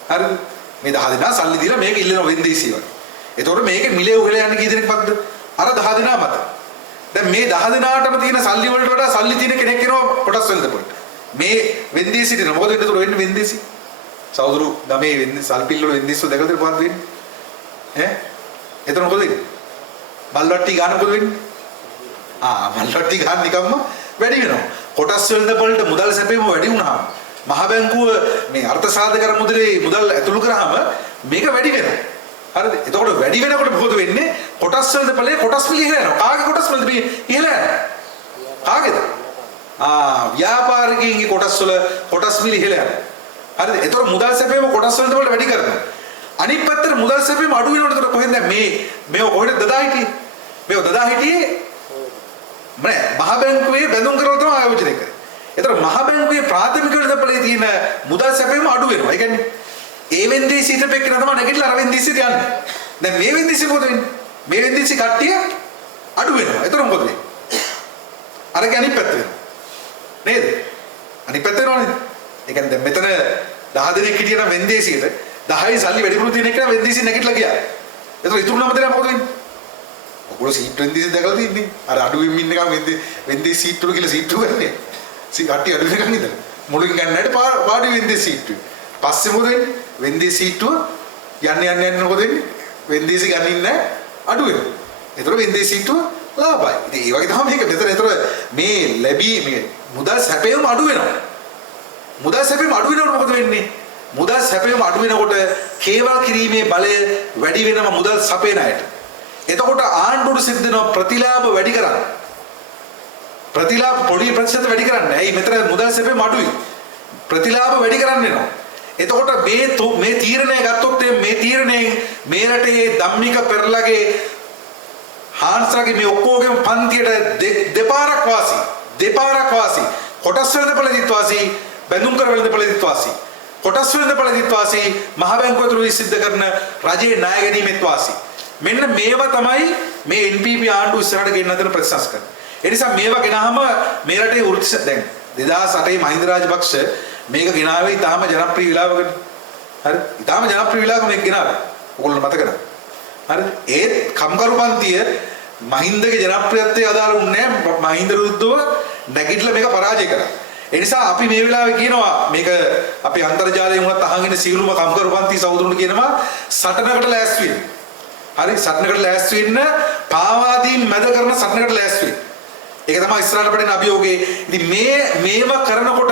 හරිද? මේ 10 දෙනා සල්ලි දීලා මේක ඉල්ලන වෙන්දේසිය වගේ. එතකොට මේකේ මිලේ උගල යන්නේ කී දෙනෙක්ද? අර 10 දෙනා මත. දැන් මේ 10 දෙනාටම තියෙන සල්ලි වලට වඩා සල්ලි තියෙන කෙනෙක් එනවා කොටස් වෙළඳපොළට. මේ වෙන්දේසියට මොකද වෙන්නේ? එතකොට වෙන්නේ වෙන්දේසි. සහෝදරු ගමේ වෙන්නේ සල්පිල්ල වල වෙන්දිස්සු දැකලා තියෙන මොකද්ද වෙන්නේ? එතන මොකද වෙන්නේ? මල්වට්ටි ගන්න මොකද වෙන්නේ? මල්වට්ටි ගන්න නිකම්ම වැඩි වෙනවා. කොටස් වලට මුදල් සැපීම වැඩි වුණාම මහ බැංකුව මේ අර්ථසාධක කර මුදලේ මුදල් ඇතුළු කරාම මේක වැඩි වෙනවා. හරිද? එතකොට වැඩි වෙනකොට මොකද වෙන්නේ? කොටස් වලට ඵලයේ කොටස් මිල ඉහළ යනවා. කාගේ කොටස් වලද මේ ඉහළ යන්නේ? කාගේද? ව්‍යාපාරිකයින්ගේ කොටස් වල කොටස් මිල ඉහළ යනවා. හරිද? එතකොට මුදල් සැපීම කොටස් වලට වැඩි කරනවා. අනිත් පැත්තට මුදල් සැපීම අඩු වෙනකොට එතකොට කොහෙන්ද මේ කොහෙද දදා හිටියේ? මේ දදා හිටියේ මම මහ බැංකුවේ බැඳුම් කරලා තමයි ආයෝජනය කරේ. එතකොට මහ බැංකුවේ ප්‍රාථමික වෙළඳපොලේ තියෙන මුදල් සැපීම අඩු වෙනවා. ඒ කියන්නේ ඒ වෙන්දීසි හිටපෙන්න තමයි නැගිටලා අර වෙන්දීසිට යන්නේ. දැන් මේ වෙන්දීසි මොකද වෙන්නේ? මේ වෙන්දීසි කට්ටිය අඩු වෙනවා. එතකොට මොකද වෙන්නේ? අර අනිත් පැත්ත වෙනවා. නේද? අනිත් පැත්ත වෙනවනේ. ඒ කියන්නේ දැන් මෙතන 10 දෙනෙක් හිටියනම් වෙන්දීසියට 10යි සල්ලි වැඩිපුර තියෙන එක වෙන්දීසි නැගිටලා ගියා. එතකොට ඉතුරු 9 දෙනා මොකද වෙන්නේ? ඔගොල්ලෝ සීට් වෙන්දීසි දැකලා තින්නේ. අර අඩුවෙන් ඉන්න එකම වෙන්දීසි සීට් වල කියලා සීට් ගන්නේ. කට්ටිය අඩු වෙනකන් ඉඳලා. මුලින් ගන්නට පාඩි වෙන්දීසි සීට්. පස්සේ මොකද වෙන්නේ? වෙන්දීසි සීට්ටුව යන්න මොකද වෙන්නේ? වෙන්දීසි ගන්න ඉන්න අඩු වෙනවා. ඒතර වෙන්දීසි සීට්ටුව ලාභයි. ඉතින් ඒ වගේ තමයි මේක. ඒතර මේ ලැබී මේ මුදල් සැපයීම අඩු වෙනවා. මුදල් සැපයීම අඩු වෙනකොට මොකද වෙන්නේ? මුදල් සැපයීම අඩු වෙනකොට කේවල් කිරීමේ බලය වැඩි වෙනවා මුදල් සපයන අයට. එතකොට ආණ්ඩුවට සිද්ධ වෙනවා ප්‍රතිලාභ වැඩි කරන්න. ප්‍රතිලාභ පොඩි ප්‍රතිශත වැඩි කරන්න. ඇයි මෙතන මුදල් සැපයීම අඩුයි. ප්‍රතිලාභ වැඩි කරන්න වෙනවා. එතකොට මේ තීරණය ගත්තොත් මේ තීරණයෙන් මේ රටේ ධම්මික පෙරළගේ හාන්සාගේ මේ ඔක්කොගේම පන්තියට දෙපාරක් වාසි කොටස් වෙළඳපොළේදීත් වාසි බැඳුම් කර වෙළඳපොළේදීත් වාසි කොටස් වෙළඳපොළේදීත් වාසි මහ බැංකුව තුළ සිද්ධ කරන රජයේ ණය ගැනීමෙත් වාසි. මෙන්න මේවා තමයි මේ NPP ආණ්ඩුව ඉස්සරහට ගෙන්න හදන ප්‍රතිසංස්කරණ. ඒ නිසා මේවා ගෙනාම මේ රටේ වෘත්ති දැන් 2008 මහින්ද රාජපක්ෂ මේක ගෙනාවේ ඊටාම ජනප්‍රිය විලාවකට. හරි? ඊටාම ජනප්‍රිය විලාවක මේක ගෙනාවේ. ඔයගොල්ලෝ මතකද? හරිද? ඒත් කම්කරු පන්තිය මහින්දගේ ජනප්‍රියත්වය අදාළ වුණේ නැහැ. මහින්ද විරුද්ධව නැගිටලා මේක පරාජය කරා. ඒ නිසා අපි මේ වෙලාවේ කියනවා මේක අපි අන්තර්ජාලයෙන් වුණත් අහගෙන සියලුම කම්කරු පන්ති සහෝදරුන් කියනවා සටනකට ලෑස්ති වෙන්න. හරි? සටනකට ලෑස්ති වෙන්න පාවාදීන් මැද කරන සටනකට ලෑස්ති වෙන්න. ඒක තමයි ඉස්සරහට පදින අභියෝගේ. ඉතින් මේව කරනකොට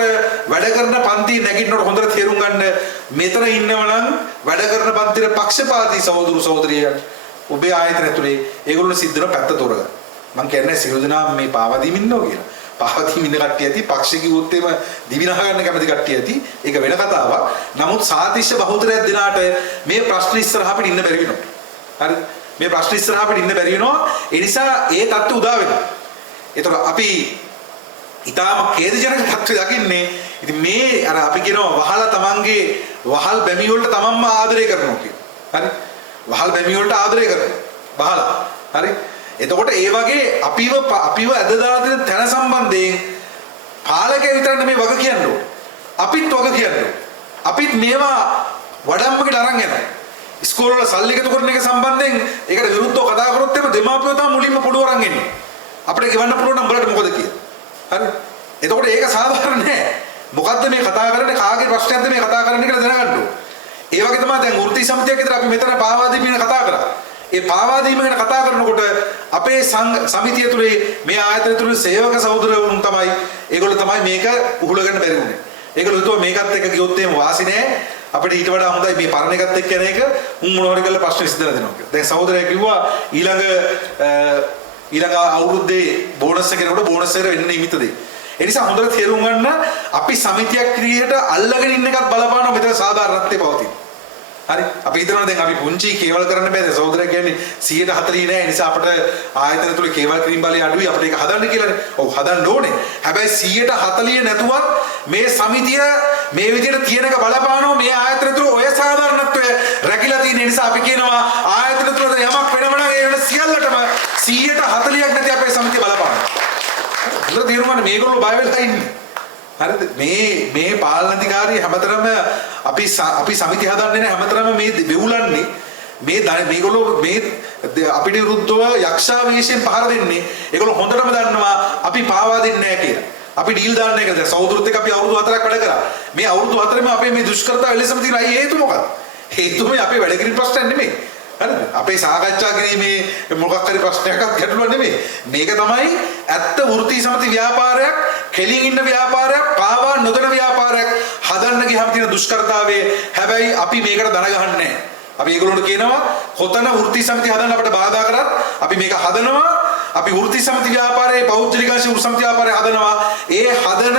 වැඩ කරන පන්ති නැගිටිනකොට හොඳට තේරුම් ගන්න මෙතන ඉන්නවනම් වැඩ කරන පන්තියේ පක්ෂපාතී සහෝදරු සහෝදරියන් ඔබේ ආයතන ඇතුලේ ඒගොල්ලෝ සිද්ධ වෙන පැත්ත තෝරගන්න. මම කියන්නේ සියලු දෙනා මේ පාවාදීම ඉන්නවා කියලා. පාවාදීම ඉන්න කට්ටිය ඇති පක්ෂ කිව්වොත් එම දිවිනහ ගන්න කැමති කට්ටිය ඇති. ඒක වෙන කතාවක්. නමුත් සාතිශ්‍ය බහුතරයක් දිනාට මේ ප්‍රශ්න ඉස්සරහ අපිට ඉන්න බැරි වෙනවා. හරිද? මේ ප්‍රශ්න ඉස්සරහ අපිට ඉන්න බැරි වෙනවා. ඒ නිසා ඒ தත්ත්ව උදා වෙනවා. ඒතර අපි ඊටාම ඛේදජනක තත්ත්වය දකින්නේ. ඉතින් මේ අර අපි කියනවා වහලා තමන්ගේ වහල් බැමි වලට තමන්ම ආදරය කරනවා කියන. හරි? වහල් බැමි වලට ආදරය කරනවා. වහලා. හරි? එතකොට ඒ වගේ අපිව ඇද දාලා දෙන තැන සම්බන්ධයෙන් පාලකයා විතරනේ මේ වග කියන්නේ. අපිත් වග කියන්නේ. අපිත් මේවා වඩම්මකට අරන් යනවා. ඉස්කෝල වල සල්ලි එකතු කරන එක සම්බන්ධයෙන් ඒකට විරුද්ධව කතා කරොත් එimhe දෙමාපියෝ තමයි මුලින්ම පුඩු අරන් එන්නේ. අපිට ගෙවන්න පුළුවන් නම් බලන්න මොකද කියලා. හරි? එතකොට ඒක සාධාරණ නෑ. මොකද්ද මේ කතා කරන්නේ කාගේ ප්‍රශ්නයක්ද මේ කතා කරන්නේ කියලා දැනගන්න ඕනේ. ඒ වගේ තමයි දැන් වෘත්ති සමිතියක් විතර අපි මෙතන පාවාදීම ගැන කතා කරා. ඒ පාවාදීම ගැන කතා කරනකොට අපේ සමිතිය තුලේ මේ ආයතන තුලේ සේවක සහෝදරවරුන් තමයි ඒගොල්ලෝ තමයි මේක උහුලගන්න බැරි වුනේ. ඒගොල්ලෝ හිතුවා මේකත් එක්ක ගියොත් එහෙම වාසි නෑ. අපිට ඊට වඩා හොඳයි මේ පරණ එකත් එක්ක යන එක උන් මොනවද කියලා ප්‍රශ්න විසඳලා දෙනවා කියලා. දැන් සහෝදරයා කිව්වා ඊළඟ අවුරුද්දේ බෝනස් එකේකට බෝනස් එක වෙන්න නිමිත දෙයි. ඒ නිසා හොඳට තේරුම් ගන්න අපි සමිතියක් ක්‍රියේට අල්ලගෙන ඉන්න එකත් බලපානවා මෙතන සාධාරණත්වයේ පවතින. හරි? අපි හිතනවා දැන් අපි පුංචි කේවල් කරන්න බෑද සහෝදරයා කියන්නේ 140 නෑ. ඒ නිසා අපිට ආයතන තුල කේවල් ක්‍රීම් බලය අඩුයි අපිට ඒක හදන්න කියලානේ. ඔව් හදන්න ඕනේ. හැබැයි 140 නැතුවත් මේ සමිතිය මේ විදිහට තියෙන එක බලපානවා මේ ආයතන තුල ඔය සාධාරණත්වය රැකිලා තියෙන නිසා අපි කියනවා ආයතන තුල යමක් වෙනම නම් ඒ වෙන සියල්ලටම 140ක් නැති අපේ සමිතිය බලපානවා. හොඳට තේරුම් ගන්න මේගොල්ලෝ බය වෙලා ඉන්නේ. හරිද? මේ පාලන අධිකාරිය හැමතරම අපි සමිතිය හදන්නේ නැහැ හැමතරම මේ වෙවුලන්නේ මේගොල්ලෝ මේ අපිට විරුද්ධව යක්ෂා වේශයෙන් පහර දෙන්නේ. ඒගොල්ලෝ හොඳටම දන්නවා අපි පාවා දෙන්නේ නැහැ කියලා. අපි ඩීල් දාන්න එකද සහෝදරත් එක්ක අපි අවුරුදු 4ක් වැඩ කරා. මේ අවුරුදු 4ෙම අපේ මේ දුෂ්කරතාව එලෙසම තියෙන අය හේතු මොකක්ද? හේතුව මේ අපේ වැඩ කිරීම ප්‍රශ්නයක් නෙමෙයි. හරිද? අපේ සාකච්ඡා කිරීමේ මොකක් හරි ප්‍රශ්නයක්වත් ගැටලුවක් නෙමෙයි. මේක තමයි ඇත්ත වෘත්ති සමිති ව්‍යාපාරයක්, කෙලින් ඉන්න ව්‍යාපාරයක්, පාවා නොදෙන ව්‍යාපාරයක් හදන්න ගියම තියෙන දුෂ්කරතාවය. හැබැයි අපි මේකට දන ගහන්නේ නැහැ. අපි ඒගොල්ලන්ට කියනවා කොතන වෘත්ති සමිති හදන්න අපිට බාධා කරත් අපි මේක හදනවා. අපි වෘත්ති සමිති ව්‍යාපාරයේ පෞද්ගලිකංශ වෘත්ති සමිති ව්‍යාපාරය හදනවා. ඒ හදන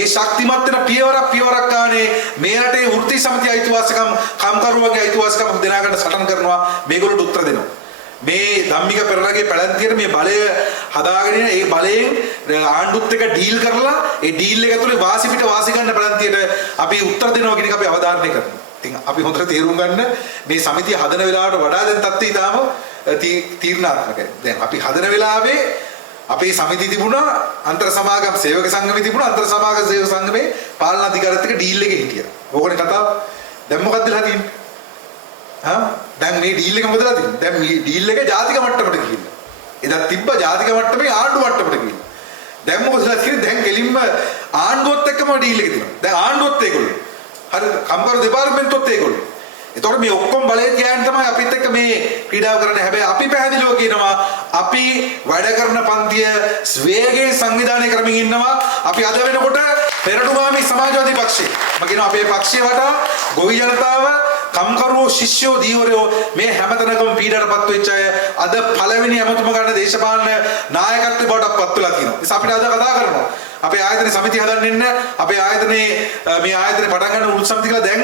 ඒ ශක්තිමත් වෙන පියවරක් ගානේ මේ රටේ වෘත්ති සමිති අයිතිවාසිකම් කම්කරුවන්ගේ අයිතිවාසිකම් දෙනාකට සටන් කරනවා. මේගොල්ලන්ට උත්තර දෙනවා. මේ ධම්මික පෙරළගේ පැලැන්තියට මේ බලය හදාගෙන ඒ බලයෙන් ආණ්ඩුත් එක්ක ඩීල් කරලා ඒ ඩීල් එක ඇතුලේ වාසි පිට වාසි ගන්න පැලැන්තියට අපි උත්තර දෙනවා කියන එක අපි අවධාරණය කරනවා. ඉතින් අපි හොඳට තේරුම් ගන්න මේ සමිතිය හදන වෙලාවට වඩා දැන් තත්ත්වය ඊටාම තීරණාත්මකයි. දැන් අපි හදන වෙලාවේ අපේ සමිතිය තිබුණා අන්තර් සමාගම් සේවක සංගමේ තිබුණා අන්තර් සමාගම් සේවක සංගමේ පාලන අධිකාරියත් එක්ක ඩීල් එකේ හිටියා. ඕකනේ කතාව. දැන් මොකක්ද වෙලා තියෙන්නේ? දැන් මේ ඩීල් එක මොකදලා තියෙන්නේ? දැන් මේ ඩීල් එක ජාතික මට්ටමට ගිහිල්ලා. එදා තිබ්බ ජාතික මට්ටමේ ආණ්ඩු මට්ටමට ගිහිල්ලා. දැන් මොකදලා තියෙන්නේ? දැන් කෙලින්ම ආණ්ඩුවත් එක්කම ඩීල් එක තියෙනවා. දැන් ආණ්ඩුවත් ඒගොල්ලෝ. හරිද? කම්කරු දෙපාර්තමේන්තුවත් ඒගොල්ලෝ. එතකොට මේ ඔක්කොම බලය ගෑන් තමයි අපිත් එක්ක මේ ක්‍රීඩාව කරන්නේ. හැබැයි අපි පැහැදිලිව කියනවා අපි වැඩ කරන පන්තිය වේගයෙන් සංවිධානය කරමින් ඉන්නවා. අපි අද වෙනකොට පෙරටුගාමී සමාජවාදී පක්ෂය. මම කියනවා අපේ පක්ෂය වටා ගොවි ජනතාව කම්කරුවෝ ශිෂ්‍යෝ දීවරයෝ මේ හැමතැනකම පීඩාවටපත් වෙච්ච අය අද පළවෙනි ඇමතුම ගන්න දේශපාලන නායකත්වයට බවටපත් වෙලා තියෙනවා. ඒ නිසා අපිට අද කතා කරනවා. අපේ ආයතන සමිති හදන්න ඉන්න අපේ ආයතනයේ මේ ආයතනේ පටන් ගන්න වෘත්ති සමිති කියලා දැන්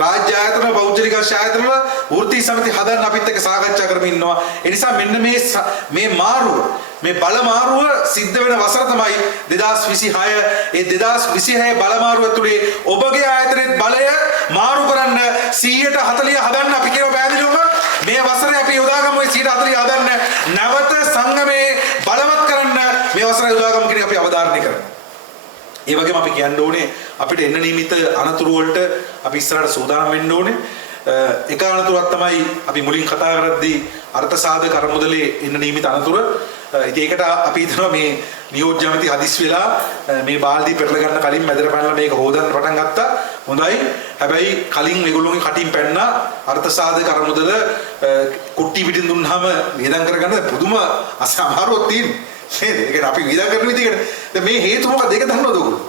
රාජ්‍ය ආයතන පෞද්ගලික ආයතන වල වෘත්ති සමිති හදන්න අපිත් එක්ක සාකච්ඡා කරමින් ඉන්නවා. ඒ නිසා මෙන්න මේ මාරුව මේ බල මාරුව සිද්ධ වෙන වසර තමයි 2026. ඒ 2026 බල මාරුව ඇතුලේ ඔබගේ ආයතනයේ බලය මාරු කරන්න 140 හදන්න අපි කියන පැහැදිලිවම මේ වසරේ අපි යොදාගමු 140 හදන්න නැවත සංගමේ බලවත් කරන්න මේ වසරේ යොදාගමු කියන අපි අවධාරණය කරනවා. ඒ වගේම අපි කියන්න ඕනේ අපිට එන්න නියමිත අනතුරු වලට අපි ඉස්සරහට සූදානම් වෙන්න ඕනේ. එක අනතුරක් තමයි අපි මුලින් කතා කරද්දී අර්ථ සාධක අරමුදලේ එන්න නියමිත අනතුර. ඉතින් ඒකට අපි හිතනවා මේ නියෝජ්‍ය ඇමති හදිස් වෙලා මේ බාල්දි පෙරලා ගන්න කලින් මැදට පැනලා මේක හොදන්න පටන් ගත්තා. හොඳයි. හැබැයි කලින් මේගොල්ලෝගේ කටින් පැන්නා අර්ථ සාධක අරමුදල කුට්ටි පිටින් දුන්නාම වේදම් කරගන්න පුදුම අසමාරුවක් තියෙනවා. නේද? ඒක අපි විඳා කරන විදිහකට. දැන් මේ හේතු මොකක්ද? ඒක දන්නවද ඔයගොල්ලෝ?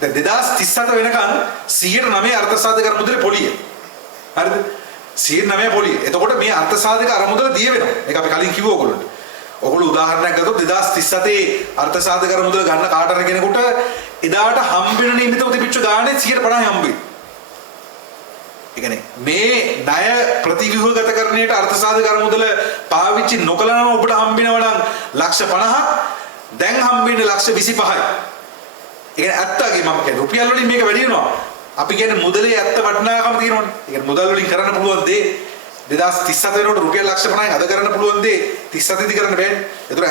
දැන් 2037 වෙනකන් 109 අර්ථ සාධක අරමුදලේ පොලිය. හරිද? 109 පොලිය. එතකොට මේ අර්ථ සාධක අරමුදල දිය වෙනවා. ඒක අපි කලින් කිව්ව ඔයගොල්ලන්ට. ඔයගොල්ලෝ උදාහරණයක් ගත්තොත් 2037 අර්ථ සාධක අරමුදල ගන්න කාට හරි කෙනෙකුට එදාට හම්බෙන නිමිතව තිබිච්ච ගානේ 150 හම්බෙයි. ඒ කියන්නේ මේ ණය ප්‍රතිව්‍යුහගත කරණයට අර්ථ සාධක අරමුදල පාවිච්චි නොකළනම ඔබට හම්බෙනවා නම් ලක්ෂ 50ක් දැන් හම්බෙන්නේ ලක්ෂ 25යි. ඒ කියන්නේ ඇත්තගේ මම කියන්නේ රුපියල් වලින් මේක වැඩි වෙනවා. අපි කියන්නේ මුදලේ ඇත්ත වටිනාකම තියෙනවනේ. ඒ කියන්නේ මුදල් වලින් කරන්න පුළුවන් දේ 2037 වෙනකොට රුපියල් ලක්ෂ 50යි අද කරන්න පුළුවන් දේ 37 දී කරන්න බෑනේ. ඒතර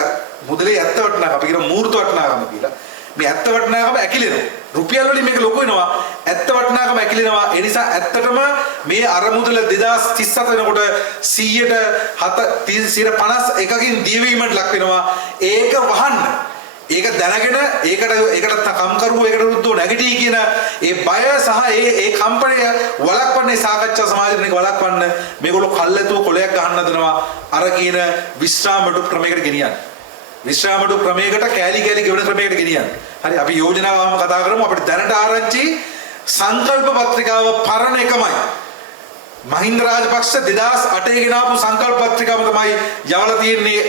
මුදලේ ඇත්ත වටිනාකම අපි කියන මූර්ත වටිනාකම කියලා. මේ ඇත්ත වටිනාකම ඇකිලෙනවා. රුපියල් වලින් මේක ලොකු වෙනවා. ඇත්ත වටිනාකම ඇකිලෙනවා. ඒ නිසා ඇත්තටම මේ අරමුදල 2037 වෙනකොට 151කින් දියවීමට ලක් වෙනවා. ඒක වහන්න. ඒක දැනගෙන ඒකට කම්කරුවෝ ඒකට විරුද්ධව නැගිටී කියන ඒ බය සහ ඒ කම්පණය වළක්වන්නේ සාකච්ඡා සමාජයෙන් වළක්වන්න මේගොල්ලෝ කල්ැතුව කොලයක් ගහන්න හදනවා අර කියන විශ්‍රාමඩු ක්‍රමයකට ගෙනියන්න. විශ්‍රාමඩු ක්‍රමයකට කෑලි ගෙවන ක්‍රමයකට ගෙනියන්න. හරි අපි යෝජනාවම කතා කරමු. අපිට දැනට ආරංචි සංකල්ප පත්‍රිකාව පරණ එකමයි. මහින්ද රාජපක්ෂ 2008 ගෙන ආපු සංකල්ප පත්‍රිකාව තමයි යවලා තියෙන්නේ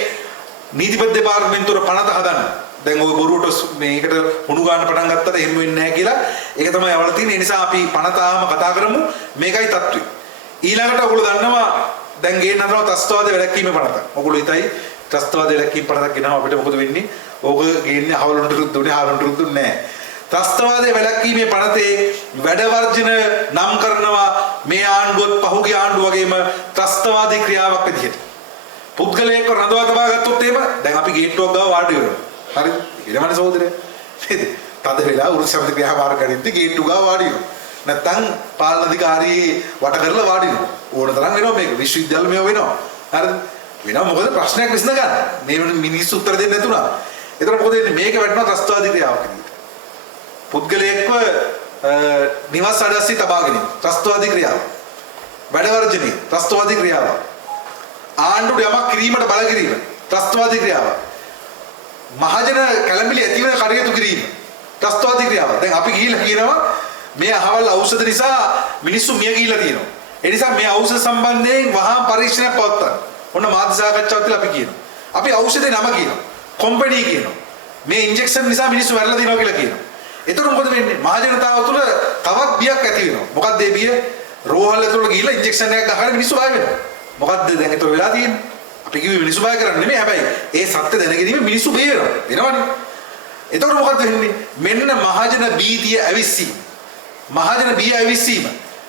නීතිපති දෙපාර්තමේන්තුවට පනත හදන්න. දැන් ඔය බොරුවට මේකට හුණු ගන්න පටන් ගත්තට එහෙම වෙන්නේ නැහැ කියලා ඒක තමයි අවල තියෙන්නේ. ඒ නිසා අපි පනතාම කතා කරමු. මේකයි තත්ත්වය. ඊළඟට ඔයගොල්ලෝ දන්නවා දැන් ගේන්න හදනවා ත්‍රස්තවාදයේ වැළැක්වීමේ පනත. ඔයගොල්ලෝ හිතයි ත්‍රස්තවාදයේ වැළැක්වීම පනතක් ගෙනාව අපිට මොකද වෙන්නේ? ඕක ගේන්නේ හවලුන්ට රුද්දුනේ හාලුන්ට රුද්දුන්නේ නැහැ. ත්‍රස්තවාදයේ වැළැක්වීමේ පනතේ වැඩ වර්ජන නම් කරනවා මේ ආණ්ඩුවත් පහුගිය ආණ්ඩුව වගේම ත්‍රස්තවාදී ක්‍රියාවක් විදිහට. පුද්ගලයෙක්ව රඳවා තබා ගත්තොත් එහෙම දැන් අපි ගේට්ටුවක් ගාව වාඩි වෙනවා. හරිද? ඊළමනේ සහෝදරය. නේද? තද වෙලා උරුස්සමද ක්‍රියාමාර්ග කරින්ද ගේට්ටු ගාව වාඩි වෙනවා. නැත්තම් පාලන අධිකාරී වට කරලා වාඩි වෙනවා. ඕන තරම් වෙනවා මේක. විශ්වවිද්‍යාල මේව වෙනවා. හරිද? වෙනවා මොකද ප්‍රශ්නයක් විසඳ ගන්න. මේ මිනිස්සු උත්තර දෙන්නේ නැතුණා. ඒතර මොකද වෙන්නේ? මේක වැටෙනවා ත්‍රස්තවාදී ක්‍රියාවක් විදිහට. පුද්ගලයෙක්ව නිවාස අඩස්සිය තබාගෙන ත්‍රස්තවාදී ක්‍රියාව. වැඩ වර්ජනීය ත්‍රස්තවාදී ක්‍රියාව. ආණ්ඩුවට යමක් කිරීමට බල කිරීම ත්‍රස්තවාදී ක්‍රියාව. මහජන කැළඹිලි ඇති වෙන කටයුතු කිරීම ත්‍රස්තවාදී ක්‍රියාව. දැන් අපි ගිහිල්ලා කියනවා මේ අහවල් ඖෂධ නිසා මිනිස්සු මිය ගිහිල්ලා තියෙනවා. ඒ නිසා මේ ඖෂධ සම්බන්ධයෙන් වහාම පරීක්ෂණයක් පවත්වන්න. ඔන්න මාධ්‍ය සාකච්ඡාවක් කියලා අපි කියනවා. අපි ඖෂධේ නම කියනවා. කොම්පැනි කියනවා. මේ ඉන්ජෙක්ෂන් නිසා මිනිස්සු මැරලා තියෙනවා කියලා කියනවා. එතකොට මොකද වෙන්නේ? මහ ජනතාව තුළ තවත් බියක් ඇති වෙනවා. මොකක්ද මේ බිය? රෝහල් ඇතුළට ගිහිල්ලා ඉන්ජෙක්ෂන් එකක් ගහලා මිනිස්සු බය වෙනවා. මොකද්ද දැන් ඒතර වෙලා තියෙන්නේ? අපි කිව්වේ මිනිස්සු බය කරන්නේ නෙමෙයි. හැබැයි ඒ සත්‍ය දැනගැනීම මිනිස්සු බය වෙනවනේ. එතකොට මොකද්ද වෙන්නේ? මෙන්න මහජන බීතිය ඇවිස්සීම. මහජන බිය ඇවිස්සීම.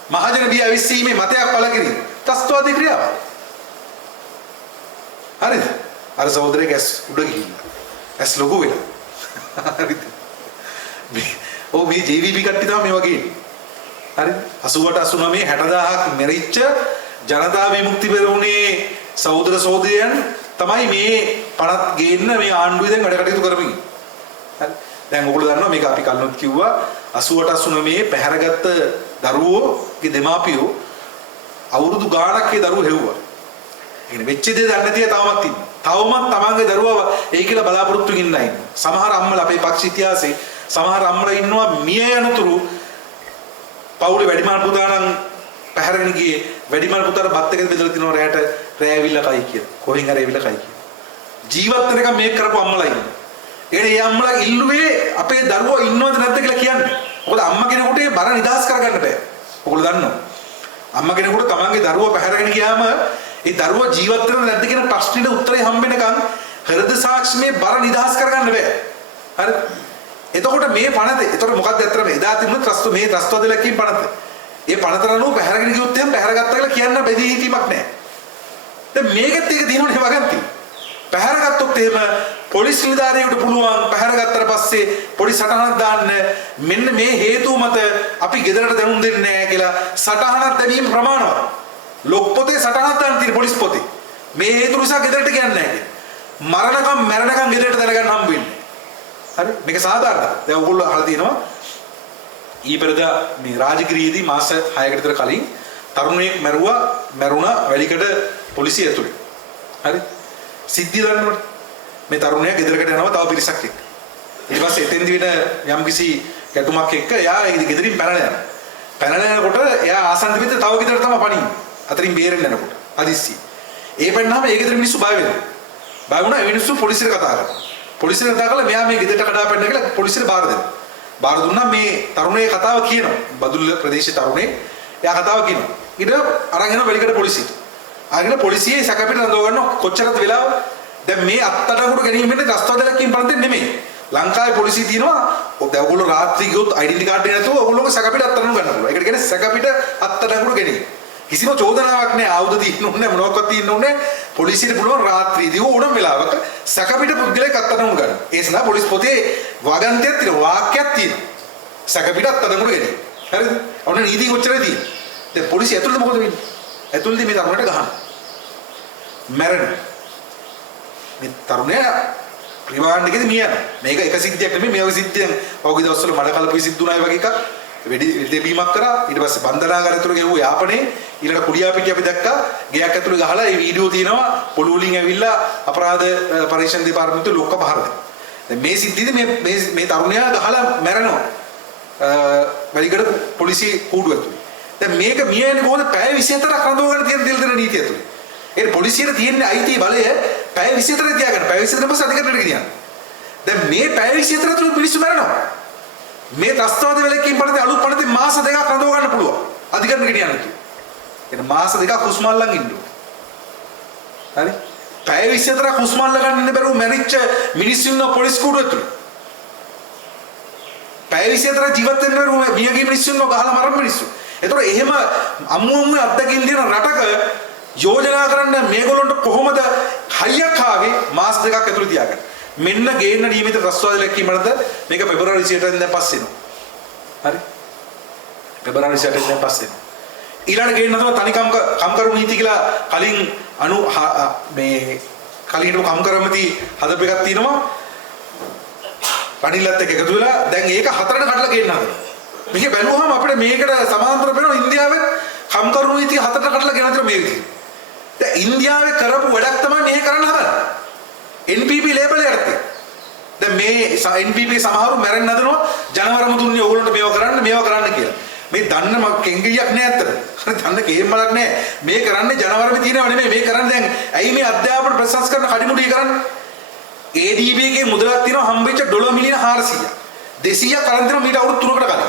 මහජන බිය ඇවිස්සීමේ මතයක් පළ කිරීම. ත්‍රස්තවාදී ක්‍රියාව. හරිද? අර සහෝදරයෙක් ඇස් උඩ ගිහිල්ලා. ඇස් ලොකු වෙලා. හරිද? මේ JVP කට්ටිය තමයි මේ වගේ. හරිද? 88 89 60000ක් මෙරිච්ච ජනතා විමුක්ති පෙරමුණේ සහෝදර සහෝදරියන් තමයි මේ පනත් ගේන්න මේ ආණ්ඩුවේ දැන් වැඩ කටයුතු කරමින්. හරි? දැන් ඔයගොල්ලෝ දන්නවා මේක අපි කලිනුත් කිව්වා 88 89 පැහැරගත්ත දරුවෝගේ දෙමාපියෝ අවුරුදු ගාණක් ඒ දරුවෝ හෙව්වා. ඉතින් වෙච්ච දේ දන්නේ නැතිව තාමත් ඉන්නවා. තවමත් තමන්ගේ දරුවා ඒ කියලා බලාපොරොත්තු වෙන්න ඉන්නවා. සමහර අම්මලා අපේ පක්ෂ ඉතිහාසයේ සමහර අම්මලා ඉන්නවා මිය යනතුරු පවුලේ වැඩිමහල් පුතා නම් පැහැරගෙන ගියේ වැඩිමහල් පුතාට බත් එක බෙදලා තිනවා රැයට රැය ඇවිල්ලා කයි කියලා. කොහෙන් හරි ඇවිල්ලා කයි කියලා. ජීවත් වෙනකම් මේක කරපු අම්මලා ඉන්නවා. ඒ අම්මලා ඉල්ලුවේ අපේ දරුවෝ ඉන්නවද නැද්ද කියලා කියන්නේ. මොකද අම්මා කෙනෙකුට ඒ බර නිදහස් කරගන්න බෑ. ඔයගොල්ලෝ දන්නවා. අම්මා කෙනෙකුට තමන්ගේ දරුවා පැහැරගෙන ගියාම ඒ දරුවා ජීවත් වෙනවද නැද්ද කියන ප්‍රශ්නෙට උත්තරේ හම්බෙනකන් හෘද සාක්ෂියේ බර නිදහස් කරගන්න බෑ. හරි? එතකොට මේ පනත එතකොට මොකක්ද ඇත්තටම එදා තිබුණ මේ ත්‍රස්තවාදීලා කියන පනත. ඒ පනතර අනුව පැහැරගෙන ගියොත් එහෙම පැහැරගත්තා කියලා කියන්න බැදී හිතීමක් නැහැ. දැන් මේකත් එක දිනවනේ වගන්ති. පැහැරගත්තොත් එහෙම පොලිස් නිලධාරියෙකුට පුළුවන් පැහැරගත්තට පස්සේ පොලිස් සටහනක් දාන්න මෙන්න මේ හේතුව මත අපි ගෙදරට දැනුම් දෙන්නේ නැහැ කියලා සටහනක් දැමීම ප්‍රමාණවත්. ලොක් පොතේ සටහනක් දාන්න තියෙන පොලිස් පොතේ. මේ හේතු නිසා ගෙදරට කියන්නේ නැහැ කියලා. මරණකම් ගෙදරට දැනගන්න හම්බ වෙන්නේ. හරි මේක සාධාරණයි. දැන් ඔයගොල්ලෝ අහලා තියෙනවා ඊපෙරදා මේ රාජගිරියේදී මාස 6කට විතර කලින් තරුණයෙක් මැරුණා වැලිකඩ පොලිසිය ඇතුලේ. හරි සිද්ධිය දන්නවනේ. මේ තරුණයා ගෙදරකට යනවා තව පිරිසක් එක්ක. ඊට පස්සේ එතෙන්දි වෙන යම්කිසි ගැටුමක් එක්ක එයා ඒ ගෙදරින් පැනලා යනවා. පැනලා යනකොට එයා ආසන්න පිට තව ගෙදරට තමයි පණින්නේ. අතරින් බේරෙන්න යනකොට. හදිස්සි. ඒ පැන්නාම ඒ ගෙදර මිනිස්සු බය වෙනවා. බය වුණා ඒ මිනිස්සු පොලිසියට කතා කරා. පොලිසියට කතා කළා මෙයා මේ ගෙදරට කඩාපැන්න කියලා පොලිසියට බාර දෙනවා. බාර දුන්නා මේ තරුණයේ කතාව කියනවා. බදුල්ල ප්‍රදේශයේ තරුණේ එයා කතාව කියනවා. ඊට අරන් යනවා වැලිකඩ පොලිසියට. ආගෙන පොලිසියේ සැකපිට රඳව ගන්න කොච්චරද වෙලාව දැන් මේ අත්තඩංගුට ගැනීම වෙන්නේ ත්‍රස්තවාදීලා කියන පරිදි නෙමෙයි. ලංකාවේ පොලිසිය තියෙනවා දැන් ඔයගොල්ලෝ රාත්‍රී ගියොත් ID කාඩ් එක නැතුව ඔයගොල්ලෝ සැකපිට අත්තඩංගු ගන්න පුළුවන්. ඒකට කියන්නේ සැකපිට අත්තඩංගුට ගැනීම. කිසිම චෝදනාවක් නැහැ ආයුධ තියෙන්න ඕනේ මොනවාක්වත් තියෙන්න ඕනේ. පොලිසියට පුළුවන් රාත්‍රියේදී ඕනම වෙලාවක සැකපිට පුද්ගලයෙක් අත්තඩංගු ගන්න. ඒ සඳහා පොලිස් පොතේ වගන්තියක් තියෙනවා වාක්‍යයක් තියෙනවා. සැකපිට අත්තඩංගුට ගැනීම. හරිද? ඔන්න නීති කොච්චරද තියෙන්නේ? දැන් පොලිසිය ඇතුළත මොකද වෙන්නේ? ඇතුළතදී මේ තරුණයට ගහනවා. මැරෙන මේ තරුණයා රිමාන්ඩ් එකේදී මිය යනවා. මේක එක සිද්ධියක් නෙමෙයි මේ වගේ සිද්ධියක්. පහුගිය දවස්වල මඩ කලපුවේ සිද්ධුණා වගේ එකක්. වෙඩි දෙබීමක් කරා. ඊට පස්සේ බන්ධනාගාරය ඇතුළේ ගෙවුව යාපනයේ ඊළඟ කුඩියාපිටිය අපි දැක්කා. ගෙයක් ඇතුළේ ගහලා ඒ වීඩියෝ තියෙනවා. පොළු වලින් ඇවිල්ලා අපරාධ පරීක්ෂණ දෙපාර්තමේන්තුවේ ලොක්ක පහර දෙනවා. දැන් මේ සිද්ධියේදී මේ තරුණයා ගහලා මැරෙනවා. වැලිකඩ පොලිසිය කූඩුව ඇතුළේ. දැන් මේක මිය යන්නේ කොහොමද? පැය 24ක් රඳව ගන්න තියෙන දෙල්දෙන නීතිය ඇතුළේ. ඒ පොලිසියට තියෙන අයිති බලය පැය 24ක් තියාගන්න. පැය 24 පස්සේ අධිකරණයට ගෙනියන්න. දැන් මේ පැය 24 තුළ මිනිස්සු මරනවා. මේ ත්‍රස්තවාද වලකින් පරිදි අලුත් පරිදි මාස දෙකක් රඳව ගන්න පුළුවන්. අධිකරණයට ගෙනියන්න කිව්වා. එන මාස දෙකක් හුස්මල්ලන් ඉන්න ඕනේ. හරි? පැය 24ක් හුස්මල්ල ගන්න ඉන්න බැරුව මැරිච්ච මිනිස්සු ඉන්න පොලිස් කූඩුව ඇතුළේ. පැය 24ක් ජීවත් වෙන්න බැරුව මියගේ මිනිස්සු ඉන්න ගහලා මරන මිනිස්සු. ඒතකොට එහෙම අමුමුම අත්දකින් දින රටක යෝජනා කරන්න මේගොල්ලන්ට කොහොමද හයියක් ආවේ මාස දෙකක් ඇතුළත තියාගන්න. මෙන්න ගේන්න නියමිත ත්‍රස්තවාදීලා කීමනද මේක පෙබරවාරි 28 වෙනිදා පස්සේ එනවා. හරි? පෙබරවාරි 28 වෙනිදා පස්සේ එනවා. ඊළඟ ගේන්න තමයි තනි කම්කරු නීති කියලා කලින් මේ කලින් කම්කරමති හදපු එකක් තියෙනවා. රනිලත් එක්ක එකතු වෙලා දැන් ඒක හතරට කඩලා ගේන්න හදනවා. මේක බැලුවම අපිට මේකට සමාන්තර වෙනවා ඉන්දියාවේ කම්කරු නීතිය හතරට කඩලා ගෙන අතර මේ විදිහට. දැන් ඉන්දියාවේ කරපු වැඩක් තමයි මේ කරන්න හදන්නේ. NPP ලේබල් යටතේ. දැන් මේ NPP සමහරු මැරෙන්න හදනවා ජනවරම දුන්නේ ඕගොල්ලන්ට මේව කරන්න කියලා. මේ දන්න කෙංගියක් නෑ අතට. හරි දන්න කේම්මලක් නෑ. මේ කරන්නේ ජනවරම තියෙනව නෙමෙයි මේ කරන්නේ දැන් ඇයි මේ අධ්‍යාපන ප්‍රශංසකරන කඩිමුඩිය කරන්නේ? ADB ගේ මුදලක් තියෙනවා හම්බෙච්ච $400 මිලියන 400ක්. 200ක් අරන් දෙනවා මීට අවුරුදු 3කට කලින්.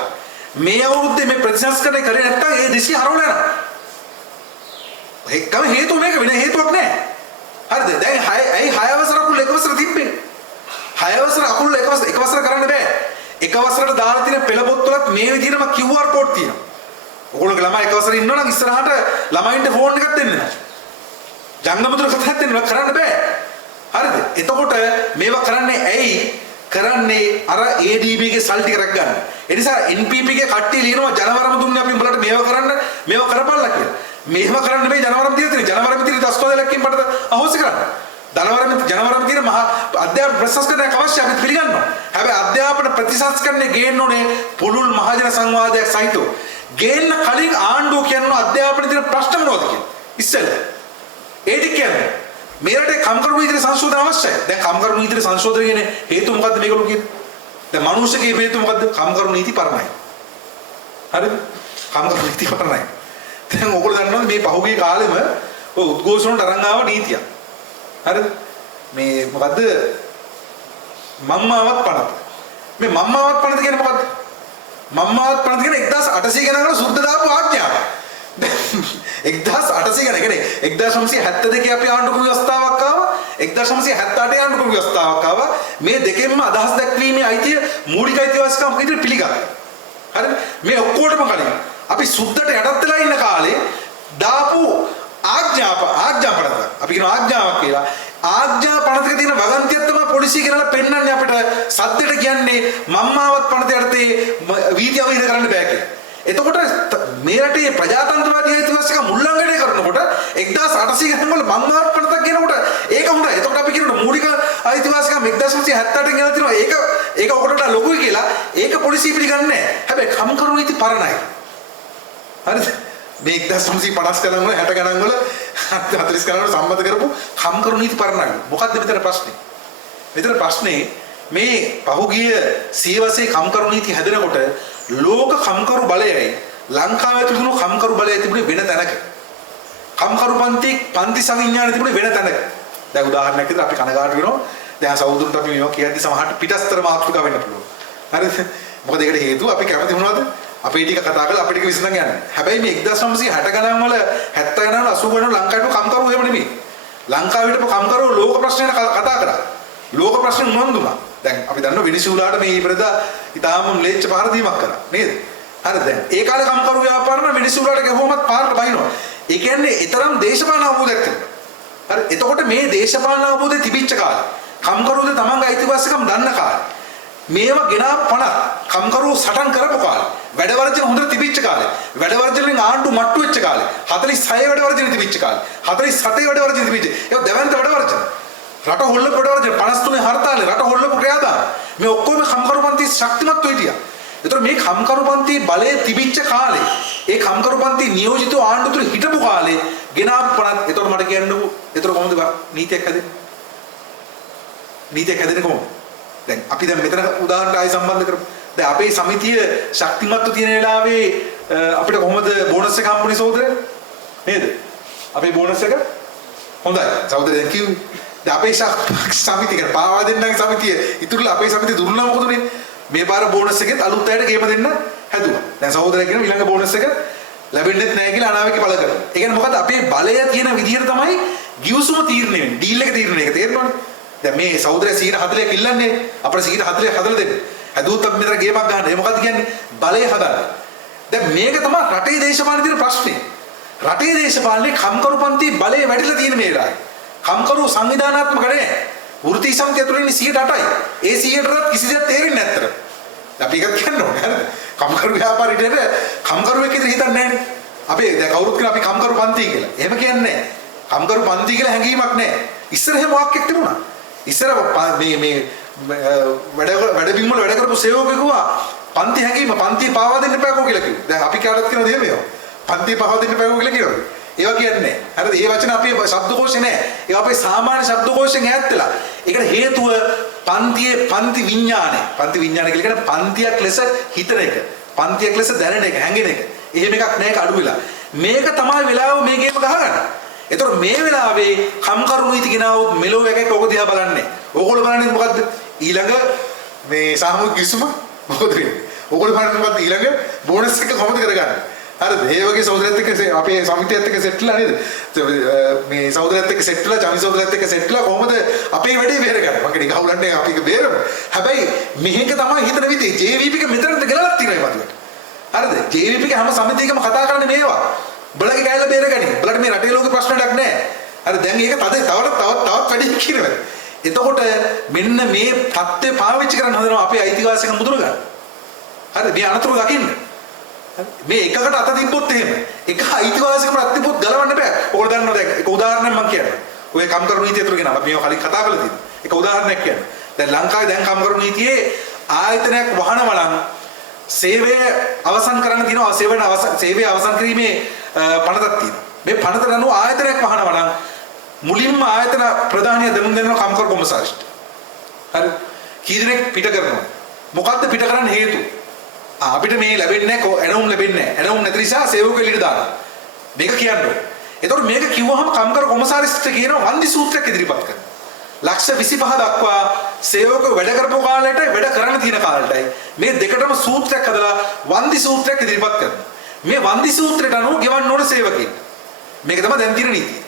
මේ අවුරුද්දේ මේ ප්‍රතිසංස්කරණය කරේ නැත්නම් ඒ 200 හරවලා යනවා. ඒකම හේතුව මේක වෙන හේතුවක් නෑ. හරිද? දැන් 6 වසර අකුල් 1 වසර තිබ්බේ. 6 වසර අකුල් 1 වසර කරන්න බෑ. 1 වසරට දාලා තියෙන පෙළ පොත්වලත් මේ විදිහටම QR කෝඩ් තියෙනවා. ඔයගොල්ලෝ ළමයි 1 වසරේ ඉන්නවා නම් ඉස්සරහට ළමයින්ට ෆෝන් එකක් දෙන්න. ජංගමතුර කතාවක් දෙන්න කරන්න බෑ. හරිද? එතකොට මේවා කරන්නේ ඇයි? කරන්නේ අර ADB ගේ සල් ටික රැක් ගන්න. ඒ නිසා NPP ගේ කට්ටිය ලියනවා ජනවරම දුන්නේ අපි උඹලට මේවා කරන්න මේවා කරපල්ලා කියලා. මේව කරන්න මේ ජනවරම දීලා තියෙන ජනවරම දීලා 10 ලක්ෂකින් මට අහෝසි කරන්න. ජනවරම තියෙන මහා අධ්‍යාපන ප්‍රශංසකරණයක් අවශ්‍ය අපි පිළිගන්නවා. හැබැයි අධ්‍යාපන ප්‍රතිසංස්කරණය ගේන්න ඕනේ පුළුල් මහජන සංවාදයක් සහිතව. ගේන්න කලින් ආණ්ඩුව කියනවා අධ්‍යාපන තියෙන ප්‍රශ්න මොනවද කියලා. ඉස්සෙල්ලා. ඒ ටික කියන්නේ මේ රටේ කම්කරු නීතිය සංශෝධන අවශ්‍යයි. දැන් කම්කරු නීතිය සංශෝධනය කියන්නේ හේතුව මොකද්ද මේගොල්ලෝ කියන්නේ? දැන් මනුස්සකේ හේතුව මොකද්ද? කම්කරු නීති පරණයි. හරිද? කම්කරු නීති පරණයි. දැන් ඔයගොල්ලෝ දන්නවද මේ පහුගිය කාලෙම ඔය උද්ඝෝෂණ වලට අරන් ආව නීතියක්. හරිද? මේ මොකද්ද? මම්මාවත් පනත. මේ මම්මාවත් පනත කියන්නේ මොකද්ද? මම්මාවත් පනත කියන්නේ 1800 ගණන් සුද්ධ දාපු ආඥාව. 1800 ගණන් කියන්නේ 1972 අපි ආණ්ඩුක්‍රම ව්‍යවස්ථාවක් ආවා 1978 ආණ්ඩුක්‍රම ව්‍යවස්ථාවක් ආවා මේ දෙකෙන්ම අදහස් දැක්වීමේ අයිතිය මූලික අයිතිවාසිකම් විදිහට පිළිගත්තා. හරිද? මේ ඔක්කොටම කලින් අපි සුද්ධට යටත් වෙලා ඉන්න කාලේ දාපු ආඥා පනත අපි කියන ආඥාවක් කියලා ආඥා පනතක තියෙන වගන්තියක් තමයි පොලිසිය කියලා පෙන්නන්නේ අපිට සද්දෙට කියන්නේ මම්මාවත් පනත යටතේ වීදි අවහිර කරන්න බෑ කියලා. එතකොට මේ රටේ ප්‍රජාතන්ත්‍රවාදී අයිතිවාසිකම් උල්ලංඝනය කරනකොට 1800 ගණන් වල මම්මාවත් පනතක් කියනකොට ඒක හොඳයි. එතකොට අපි කියනවා මූලික අයිතිවාසිකම් 1978 ගෙන තියෙනවා ඒක ඔකට ලොකුයි කියලා ඒක පොලිසිය පිළිගන්නේ නැහැ. හැබැයි කම්කරු නීති පරණයි. හරිද? මේ 1950 ගණන් වල 60 ගණන් වල 40 ගණන් වල සම්මත කරපු කම්කරු නීති පරණයි. මොකක්ද මෙතන ප්‍රශ්නේ? මෙතන ප්‍රශ්නේ මේ පහුගිය සියවසේ කම්කරු නීති හැදෙනකොට ලෝක කම්කරු බලයයි ලංකාවේ තිබුණු කම්කරු බලය තිබුණේ වෙන තැනක. කම්කරු පන්ති සංවිඥානය තිබුණේ වෙන තැනක. දැන් උදාහරණයක් විදිහට අපි කනගාටු වෙනවා. දැන් සෞදුන්ට අපි මේවා කියද්දි සමහරට පිටස්තර මාතෘකා වෙන්න පුළුවන්. හරිද? මොකද ඒකට හේතුව අපි කැමති මොනවද? අපේ ටික කතා කරලා අපේ ටික විසඳන් යන්නේ. හැබැයි මේ 1960 ගණන් වල 70 ගණන් 80 ගණන් ලංකාවේ කම්කරු එහෙම නෙමෙයි. ලංකාවේ හිටපු කම්කරු ලෝක ප්‍රශ්න කතා කරා. ලෝක ප්‍රශ්න උනන්දුනා. දැන් අපි දන්නවා වෙනිසුලාට මේ ඉපරදා ඊටාම ම්ලේච්ඡ පහර දීමක් කරා නේද? හරිද? දැන් ඒ කාලේ කම්කරු ව්‍යාපාරන වෙනිසුලාට ගහුවමත් පාරට බහිනවා. ඒ කියන්නේ ඊතරම් දේශපාලන අවබෝධයක් තිබුණා. හරි එතකොට මේ දේශපාලන අවබෝධය තිබිච්ච කාලේ කම්කරුද තමන්ගේ අයිතිවාසිකම් දන්න කාලේ මේවා ගෙනා පණක් කම්කරු සටන් කරපු කාලේ වැඩ වර්ජන හොඳට තිබිච්ච කාලේ වැඩ වර්ජනෙන් ආණ්ඩු මට්ටු වෙච්ච කාලේ 46 වැඩ වර්ජන තිබිච්ච කාලේ 47 වැඩ වර්ජන තිබිච්ච ඒක දෙවන්ත වැඩ වර්ජන රට හොල්ලපු වැඩ වර්ජන 53 හර්තාලේ රට හොල්ලපු ක්‍රියාදාම මේ ඔක්කොම කම්කරු පන්ති ශක්තිමත් වෙයිටියා. ඒතර මේ කම්කරු පන්ති බලය තිබිච්ච කාලේ ඒ කම්කරු පන්ති නියෝජිතව ආණ්ඩු තුල හිටපු කාලේ ගෙනාපු පණක් ඒතර මට කියන්නකෝ ඒතර කොහොමද නීතියක් හැදෙන්නේ? නීතියක් හැදෙන්නේ කොහොමද? දැන් අපි දැන් මෙතන උදාහරණයක් ආයි සම්බන්ධ කරමු. දැන් අපේ සමිතිය ශක්තිමත්ව තියෙන වෙලාවේ අපිට කොහොමද බෝනස් එක හම්බුනේ සහෝදරය? නේද? අපේ බෝනස් එක හොඳයි. සහෝදරය දැන් කිව්වේ. දැන් අපේ සමිතිය කියන පාවා දෙන්නගේ සමිතිය ඉතුරුලා අපේ සමිතිය දුන්නා මොකද උනේ? මේ පාර බෝනස් එකෙත් අලුත් අයට ගේම දෙන්න හැදුවා. දැන් සහෝදරය කියන ඊළඟ බෝනස් එක ලැබෙන්නේ නැහැ කියලා අනාවේක පළ කරනවා. ඒ කියන්නේ මොකද අපේ බලය තියෙන විදිහට තමයි ගිවිසුම තීරණය වෙන්නේ. ඩීල් එක තීරණය එක තේරෙනවද? දැන් මේ සහෝදරය 140ක් ඉල්ලන්නේ අපිට 140ක් හදලා දෙන්න. හැදුවොත් අපි මෙතන ගේමක් ගන්න. ඒ මොකද්ද කියන්නේ? බලය හදන්න. දැන් මේක තමයි රටේ දේශපාලන තියෙන ප්‍රශ්නේ. රටේ දේශපාලනේ කම්කරු පන්ති බලය වැඩිලා තියෙන මේ වෙලාවේ. කම්කරු සංවිධානාත්මක නැහැ. වෘත්ති සමිතිය තුලින් 108යි. ඒ 100ටත් කිසි දෙයක් තේරෙන්නේ නැත්තර. අපි එකක් කියන්න ඕනේ හරිද? කම්කරු ව්‍යාපාරිකයට කම්කරුවෙක් විතර හිතන්නේ නැහැනේ. අපේ දැන් කවුරුත් කියන අපි කම්කරු පන්ති කියලා. එහෙම කියන්නේ නැහැ. කම්කරු පන්ති කියලා හැඟීමක් නැහැ. ඉස්සර එහෙම වාක්‍යයක් තිබුණා. ඉස්සර මේ වැඩ බිම්වල වැඩ කරපු සේවකයෙක් කිව්වා පන්ති හැංගීම පන්ති පාවා දෙන්න එපාකෝ කියලා කිව්වා. දැන් අපි කාටවත් කියනවා දෙන්නේ මේවා. පන්ති පාවා දෙන්න එපාකෝ කියලා කියනවා. ඒවා කියන්නේ නැහැ. හරිද? මේ වචන අපේ ශබ්දකෝෂේ නැහැ. ඒවා අපේ සාමාන්‍ය ශබ්දකෝෂයෙන් ඈත් වෙලා. ඒකට හේතුව පන්ති විඥානය. පන්ති විඥානය කියලා කියන්නේ පන්තියක් ලෙස හිතන එක. පන්තියක් ලෙස දැනෙන එක, හැංගෙන එක. එහෙම එකක් නැහැ ඒක අඩු වෙලා. මේක තමයි වෙලාව මේ ගේම ගහගන්න. ඒතකොට මේ වෙලාවේ කම්කරු නීති ගෙනාවොත් මෙලෝ එකක් ඔක දිහා බලන්නේ. ඕගොල්ලෝ බලන්නේ මොකද්ද? ඊළඟ මේ සාමූහික කිසුම මොකද වෙන්නේ? ඕගොල්ලෝ බලන්නේ මොකද්ද? ඊළඟ බෝනස් එක කොහොමද කරගන්නේ? හරිද? ඒ වගේ සහෝදරයත් එක්ක අපේ සමිතියත් එක්ක සෙට්ලා නේද? මේ සහෝදරයත් එක්ක සෙට්ලා, චමි සහෝදරයත් එක්ක සෙට්ලා කොහොමද අපේ වැඩේ බේරගන්නේ? මම කියන්නේ ගහුලන්නේ අපි ඒක බේරමු. හැබැයි මේක තමයි හිතන විදිහ. JVP එක මෙතනට ගලලා තියෙනවා මේ වගේ. හරිද? JVP එක හැම සමිතියකම කතා කරන්නේ මේවා. බලගේ කැලේ බේරගනි. බලට මේ රටේ ලෝකේ ප්‍රශ්නයක් නැහැ. හරි දැන් ඒක තවත් වැඩි කියනවා. එතකොට මෙන්න මේ தත්ත්වය පාවිච්චි කරන්න හදනවා අපේ අයිතිවාසිකම් මුදුර ගන්න. හරි මේ අනතුරු දකින්න. මේ එකකට අත තිබ්බොත් එහෙම එක අයිතිවාසිකම් අත තිබ්බොත් ගලවන්න බෑ. ඕගොල්ලෝ දන්නවා දැන් ඒක උදාහරණයක් මම කියන්නම්. ඔය කම්කරු නීතිය අතුරු ගෙනාවා. අපි මේවා කලින් කතා කරලා තියෙනවා. ඒක උදාහරණයක් කියන්න. දැන් ලංකාවේ දැන් කම්කරු නීතියේ ආයතනයක් වහනවා නම් සේවය අවසන් කරන්න තියෙනවා. සේවය අවසන් කිරීමේ පනතක් තියෙනවා. මේ පනතට අනුව ආයතනයක් වහනවා නම් මුලින්ම ආයතන ප්‍රධානිය දෙමුන් දෙනවා කම්කරු කොමසාරිස්ට. හරි. කී දෙනෙක් පිට කරනවා. මොකද්ද පිට කරන්න හේතුව? අපිට මේ ලැබෙන්නේ නැහැ, එනවුම් ලැබෙන්නේ නැහැ. එනවුම් නැති නිසා සේවක එළියට දානවා. මේක කියන්නේ. ඒතකොට මේක කිව්වහම කම්කරු කොමසාරිස්ට කියනවා වන්දි සූත්‍රයක් ඉදිරිපත් කරනවා. ලක්ෂ 25 දක්වා සේවක වැඩ කරපු කාලයට වැඩ කරන්න තියෙන කාලයටයි මේ දෙකටම සූත්‍රයක් හදලා වන්දි සූත්‍රයක් ඉදිරිපත් කරනවා. මේ වන්දි සූත්‍රයට අනුව ගෙවන්න ඕන සේවකෙක්. මේක තමයි දැන් තියෙන නීතිය.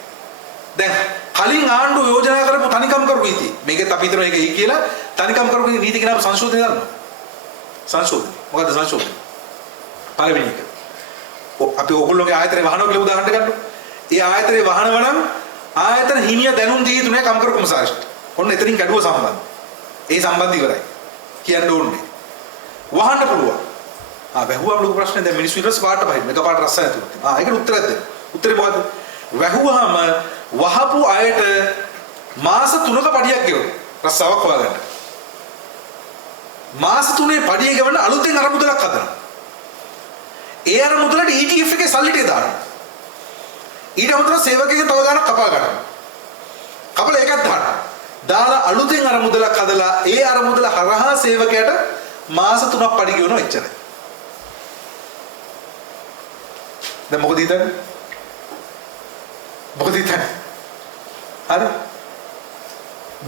දැන් කලින් ආණ්ඩුව යෝජනා කරපු තනිකම් කරු නීතිය. මේකත් අපි හිතනවා ඒක එයි කියලා තනිකම් කරු නීති කියනම සංශෝධනය කරනවා. සංශෝධනය. මොකද්ද සංශෝධනය? පළවෙනි එක. අපි ඕගොල්ලෝගේ ආයතනය වහනවා කියලා උදාහරණ ගන්නකො. ඒ ආයතනය වහනවා නම් ආයතන හිමිය දැනුම් දී යුතු නැහැ කම්කරු කොමසාරිස්ට. ඔන්න එතනින් ගැඩුව සම්බන්ධ. ඒ සම්බන්ධ ඉවරයි. කියන්න ඕනේ. වහන්න පුළුවන්. වැහුවම ලොකු ප්‍රශ්නේ දැන් මිනිස්සු ඊට පස්සේ පාට බහින්න. එකපාරට රස්සය ඇතුළත්. ඒකට උත්තරයක් දෙන්න. උත්තරේ මොකද්ද? වැහුවාම වහපු අයට මාස 3ක පඩියක් ගෙවනවා. රස්සාවක් හොයාගන්න. මාස 3 පඩිය ගෙවන්න අලුතෙන් අරමුදලක් හදනවා. ඒ අරමුදලට ETF එකේ සල්ලි ටික දානවා. ඊට අමතරව සේවකයෙක්ගෙන් තව ගාණක් කපා ගන්නවා. කපලා ඒකත් දානවා. දාලා අලුතෙන් අරමුදලක් හදලා ඒ අරමුදල හරහා සේවකයාට මාස 3ක් පඩි ගෙවනවා එච්චරයි. දැන් මොකද හිතන්නේ? මොකද හිතන්නේ? හරි?